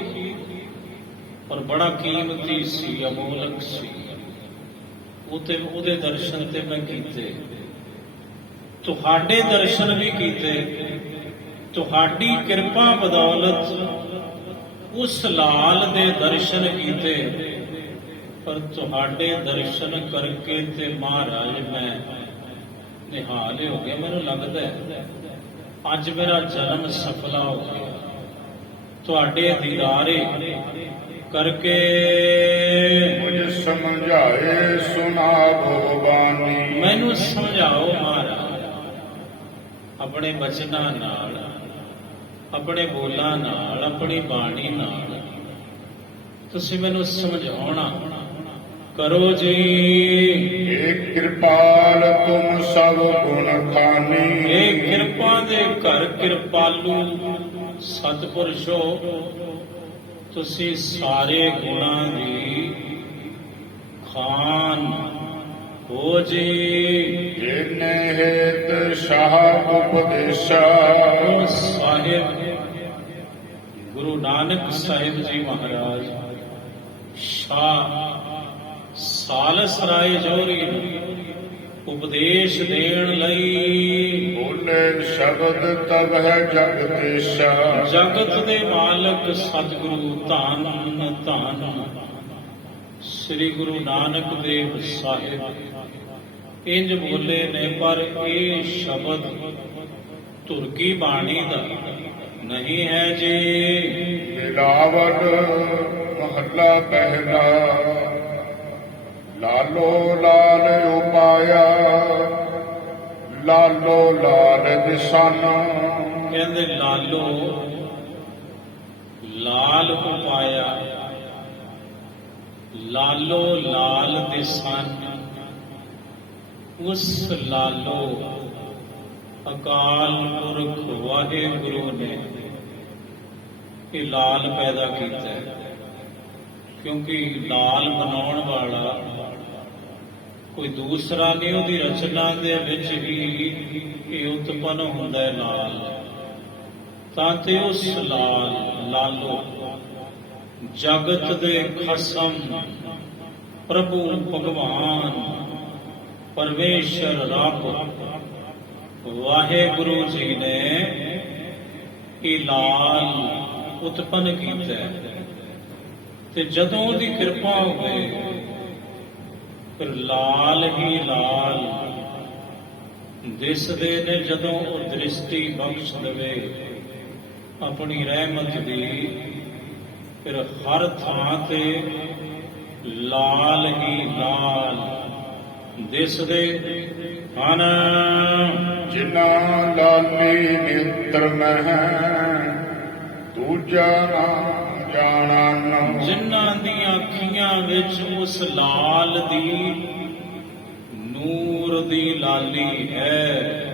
ਪਰ ਬੜਾ ਕੀਮਤੀ ਸੀ, ਅਮੋਲਕ ਸੀ। ਉਹਦੇ ਦਰਸ਼ਨ ਤੇ ਮੈਂ ਕੀਤੇ, ਤੁਹਾਡੇ ਦਰਸ਼ਨ ਵੀ ਕੀਤੇ। ਤੁਹਾਡੀ ਕਿਰਪਾ ਬਦੌਲਤ ਉਸ ਲਾਲ ਦੇ ਦਰਸ਼ਨ ਕੀਤੇ, ਪਰ ਤੁਹਾਡੇ ਦਰਸ਼ਨ ਕਰਕੇ ਤੇ ਮਹਾਰਾਜ ਮੈਂ ਨਿਹਾਲ ਹੋ ਗਿਆ। ਮੈਨੂੰ ਲੱਗਦਾ ਹੈ ਅੱਜ ਮੇਰਾ ਜਨਮ ਸਫਲਾ ਹੋ ਗਿਆ ਤੁਹਾਡੇ ਦੀਦਾਰੇ ਕਰਕੇ। ਮੁਝ ਸਮਝਾਏ ਸੁਨਾਵੋ ਬਾਣੀ। ਮੈਨੂੰ ਸਮਝਾਓ ਮਹਾਰਾਜ, ਆਪਣੇ ਬਚਨਾਂ ਨਾਲ, ਆਪਣੇ ਬੋਲਾਂ ਨਾਲ, ਆਪਣੀ ਬਾਣੀ ਨਾਲ ਤੁਸੀਂ ਮੈਨੂੰ ਸਮਝਾਉਣਾ ਕਰੋ ਜੀ। ਏ ਕਿਰਪਾਲ ਤੁਮ ਸਭ ਗੁਣ ਖਾਨੀ। ਇਹ ਕਿਰਪਾ ਦੇ ਘਰ ਕਿਰਪਾਲੂ ਸਤਿਪੁਰਸ਼ੋ, ਤੁਸੀਂ ਸਾਰੇ ਗੁਣਾਂ ਦੀ ਖਾਨ ਹੋ ਜੀ। ਜਿਨੇ ਹੇਤ ਸ਼ਾਹ ਉਪਦੇਸ਼ਾ। ਉਹ ਸਾਹਿਬ ਗੁਰੂ ਨਾਨਕ ਸਾਹਿਬ ਜੀ ਮਹਾਰਾਜ ਸ਼ਾਹ ਸਾਲਸ ਰਾਏ ਜੋਰੀ ਨੂੰ ਉਪਦੇਸ਼ ਦੇਣ ਲਈ ਬੋਲੇ ਸ਼ਬਦ ਤਬ ਹੈ ਜਗਦੀਸ਼ਾ। ਜਗਤ ਦੇ ਮਾਲਕ ਸਤਿਗੁਰੂ ਧੰਨ ਧੰਨ ਸ੍ਰੀ ਗੁਰੂ ਨਾਨਕ ਦੇਵ ਸਾਹਿਬ ਇੰਜ ਬੋਲੇ ਨੇ, ਪਰ ਇਹ ਸ਼ਬਦ ਧੁਰ ਕੀ ਬਾਣੀ ਦਾ ਨਹੀਂ ਹੈ ਜੀ। ਮਿਲਾਵਟ ਮਹੱਲਾ ਪਹਿਲਾ। ਲਾਲੋ ਲਾਲ ਉਪਾਇਆ, ਲਾਲੋ ਲਾਲ ਦਿਸਾਨਾ। ਕਹਿੰਦੇ ਲਾਲੋ ਲਾਲ ਉਪਾਇਆ, ਲਾਲੋ ਲਾਲ ਦਿਸਨ। ਉਸ ਲਾਲੋ ਅਕਾਲ ਪੁਰਖ ਵਾਹਿਗੁਰੂ ਨੇ ਇਹ ਲਾਲ ਪੈਦਾ ਕੀਤਾ ਹੈ, ਕਿਉਂਕਿ ਲਾਲ ਬਣਾਉਣ ਵਾਲਾ ਕੋਈ ਦੂਸਰਾ ਨਹੀਂ, ਉਹਦੀ ਰਚਨਾ ਦੇ ਵਿੱਚ ਹੀ ਇਹ ਉਤਪੰਨ ਹੁੰਦਾ ਹੈ ਲਾਲ। ਤਾਂ ਤੇ ਉਸ ਲਾਲੋ ਜਗਤ ਦੇ ਖਸਮ ਪ੍ਰਭੂ ਭਗਵਾਨ ਪਰਮੇਸ਼ਰ ਰੱਬ ਵਾਹਿਗੁਰੂ ਜੀ ਨੇ ਇਹ ਲਾਲ ਉਤਪੰਨ ਕੀਤਾ ਹੈ। ਤੇ ਜਦੋਂ ਉਹਦੀ ਕਿਰਪਾ ਹੋਵੇ ਫਿਰ ਲਾਲ ਹੀ ਲਾਲ ਦਿਸਦੇ ਨੇ। ਜਦੋਂ ਉਹ ਦ੍ਰਿਸ਼ਟੀ ਬਖਸ਼ ਦੇਵੇ ਆਪਣੀ ਰਹਿਮਤ ਦੀ, ਫਿਰ ਹਰ ਥਾਂ ਤੇ ਲਾਲ ਹੀ ਲਾਲ ਦਿਸਦੇ ਹਨ। ਜਿਨਾ ਲਾਲੀ ਨੇਤਰ ਮਹਿ, ਦੂਜਾ ਨਾ ਜਾਣਨ। ਜਿਨ੍ਹਾਂ ਦੀਆਂ ਅੱਖੀਆਂ ਵਿੱਚ ਉਸ ਲਾਲ ਦੀ ਨੂਰ ਦੀ ਲਾਲੀ ਹੈ,